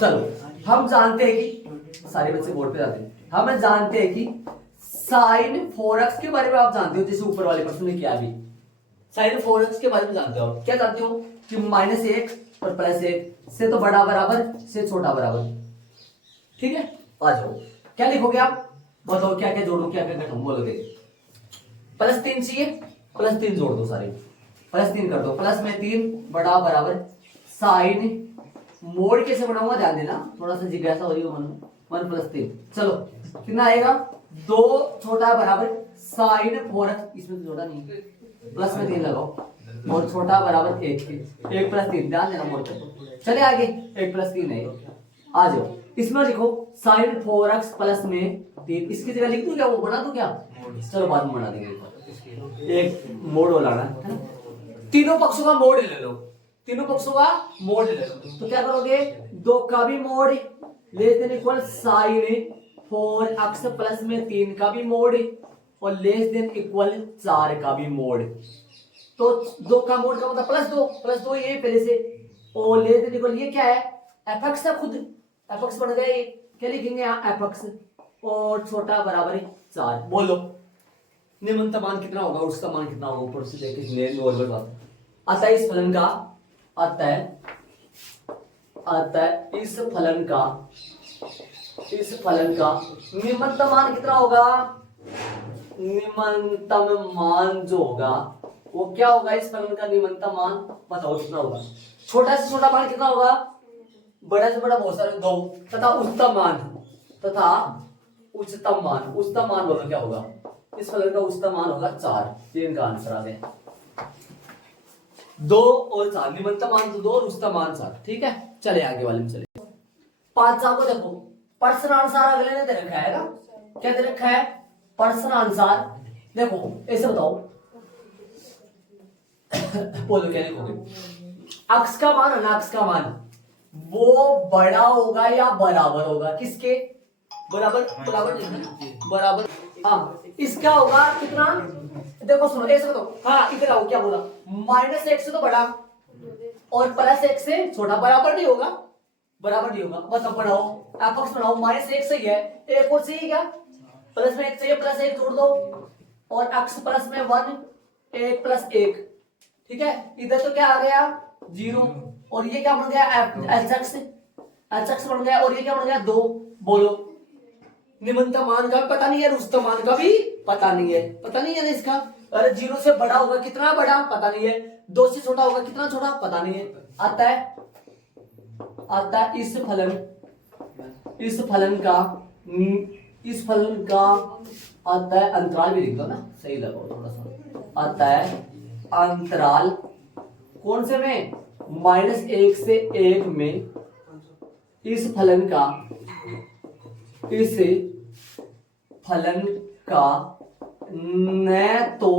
चलो हम जानते हैं कि सारे बच्चे बोर्ड पे जाते हैं, हम जानते हैं कि साइन 4x के बारे में आप जानते हो, जैसे ऊपर वाले प्रश्न में क्या भी साइन 4x के बारे में जानते हो, क्या जानते हो कि -1 और +1 से तो बड़ा बराबर से छोटा बराबर, ठीक है। आ जाओ क्या लिखोगे आप, बताओ क्या क्या जोड़ो क्या क्या घटाऊं, बोलोगे +3 चाहिए, +3 जोड़ दो, सारे +3 कर दो, प्लस में 3 बड़ा बराबर साइन मोड कैसे बनाऊंगा ध्यान देना, थोड़ा सा जिज्ञासा हो रही है मन में, 1 + 3 चलो कितना आएगा 2 छोटा बराबर साइन 4x, इसमें तो जोड़ा नहीं, प्लस में 3 लगाओ और छोटा बराबर 1 + 3, ध्यान देना मोड पे। चले आगे 1 + 3 है, आ जाओ इसमें लिखो साइन 4x प्लस में 3, इसकी जगह लिख दूं क्या, वो बना दूं क्या, चलो बाद में बना देंगे, एक मोड लाना है ना, तीनों पक्षों का मोड ले लो, तीनों पक्षों का मोड ले लो, तो क्या करोगे 2 का भी mod less than equal sign 4x plus में 3 का भी मोड और लेस देन इक्वल 4 का भी मोड, तो 2 का मोड का मतलब +2 ये पहले से, और लेस देन इक्वल ये क्या है fx है, खुद fx बन गया, ये क्या लिखेंगे यहाँ fx और छोटा बराबर 4, बोलो निम्नतम मान कितना होगा उच्चतम मान कितना होगा, ऊपर से देखिए नॉर्मल बात। अतः इस फलन का इस फलन का निम्नतम मान कितना होगा, निम्नतम मान जो होगा वो क्या होगा, इस फलन का निम्नतम मान बताओ कितना होगा, छोटा से छोटा मान कितना होगा, बड़ा से बड़ा बहुत सारे 2 तथा उच्चतम मान बोलो क्या होगा, इस फलन का उच्चतम मान होगा 4, ये इनका आंसर आ गया, 2 और 4, निम्नतम मान तो 2 और उच्चतम मान 4, ठीक है। चले आगे वाले में चले, 5 को देखो प्रश्नानुसार अगले ने दे रखा है ना, क्या दे रखा है प्रश्नानुसार, देखो ऐसे बताओ बोलो क्या लिखोगे, अक्ष का मान है, अक्ष का मान वो बड़ा होगा या बराबर होगा, किसके बराबर, हाँ इसका होगा कितना, देखो सुनो ऐसे बताओ, हाँ इधर आओ, क्या बोला -1 से तो बड़ा और +1 से छोटा, बराबर नहीं होगा, मतलब बनाओ fx बनाओ, -1 सही है, एक और सही है क्या, प्लस में 1 चाहिए, +1 जोड़ दो और x प्लस में 1 1 + 1, ठीक है। इधर तो क्या आ गया 0 और ये क्या बन गया hx बन गया, और ये क्या बन गया 2, बोलो निम्नतम मान का पता नहीं है, उच्चतम मान का भी पता नहीं है ना इसका, अरे 0 से बड़ा होगा कितना बड़ा पता नहीं है, 2 से छोटा होगा कितना छोटा पता नहीं है। अतः इस फलन का अतः अंतराल भी लिख दो ना, सही लगाओ थोड़ा सा, अतः अंतराल कौन से में -1 से 1 में इस फलन का न तो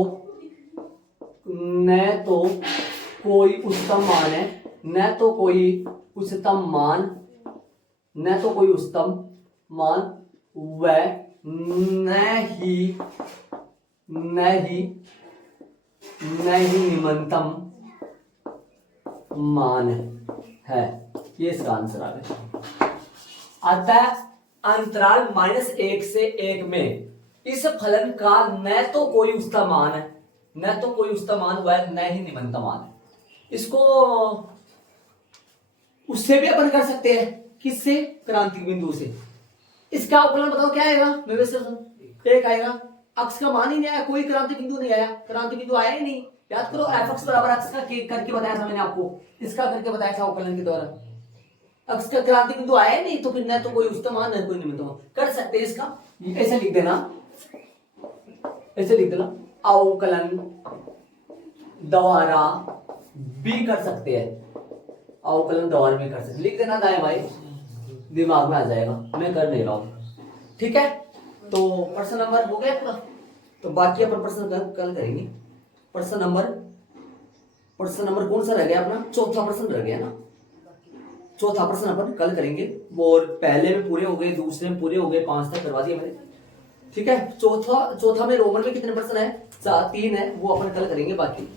कोई उच्चतम मान है, न तो कोई उच्चतम मान व न ही निम्नतम मान है, ये इसका आंसर आ गया। अतः अंतराल -1 से 1 में इस फलन का न तो कोई उसका मान है, न तो कोई उसका मान हुआ है, न ही निम्नतम मान है। इसको उससे भी अपन कर सकते हैं, किससे? क्रांतिक बिंदु से। इसका अवकलन बताओ क्या आएगा? मैं वैसे 1 आएगा। अक्ष का मान ही नहीं आया, कोई क्रांति बिंदु नहीं आया, क्रांति बिंदु आया ही नहीं। याद करो एफ एक्स बराबर अक्ष का करके बताया था मैंने आपको, इसका करके बताया था अवकलन के द्वारा। अक्ष का क्रांति बिंदु आया ही नहीं, तो फिर न तो कोई उच्चतम मान न कोई निम्नतम मान। कर सकते हैं इसका, ऐसे लिख देना, ऐसे लिख देना, अवकलन द्वारा भी कर सकते हैं, अवकलन द्वारा भी कर सकते, लिख देना दाएं भाई, दिमाग में आ जाएगा, मैं कर नहीं रहा हूं। ठीक है, तो प्रश्न नंबर हो गया पूरा, तो बाकी अपन प्रश्न कल करेंगे। प्रश्न नंबर कौन सा रह गया अपना? चौथा प्रश्न रह गया ना, चौथा प्रश्न अपन कल करेंगे। और पहले में पूरे हो गए, दूसरे में पूरे हो गए, 5 तक करवा दिए मैंने। ठीक है, चौथा में रोमन में कितने प्रश्न है? 3 है, वो अपन कल करेंगे बाकी।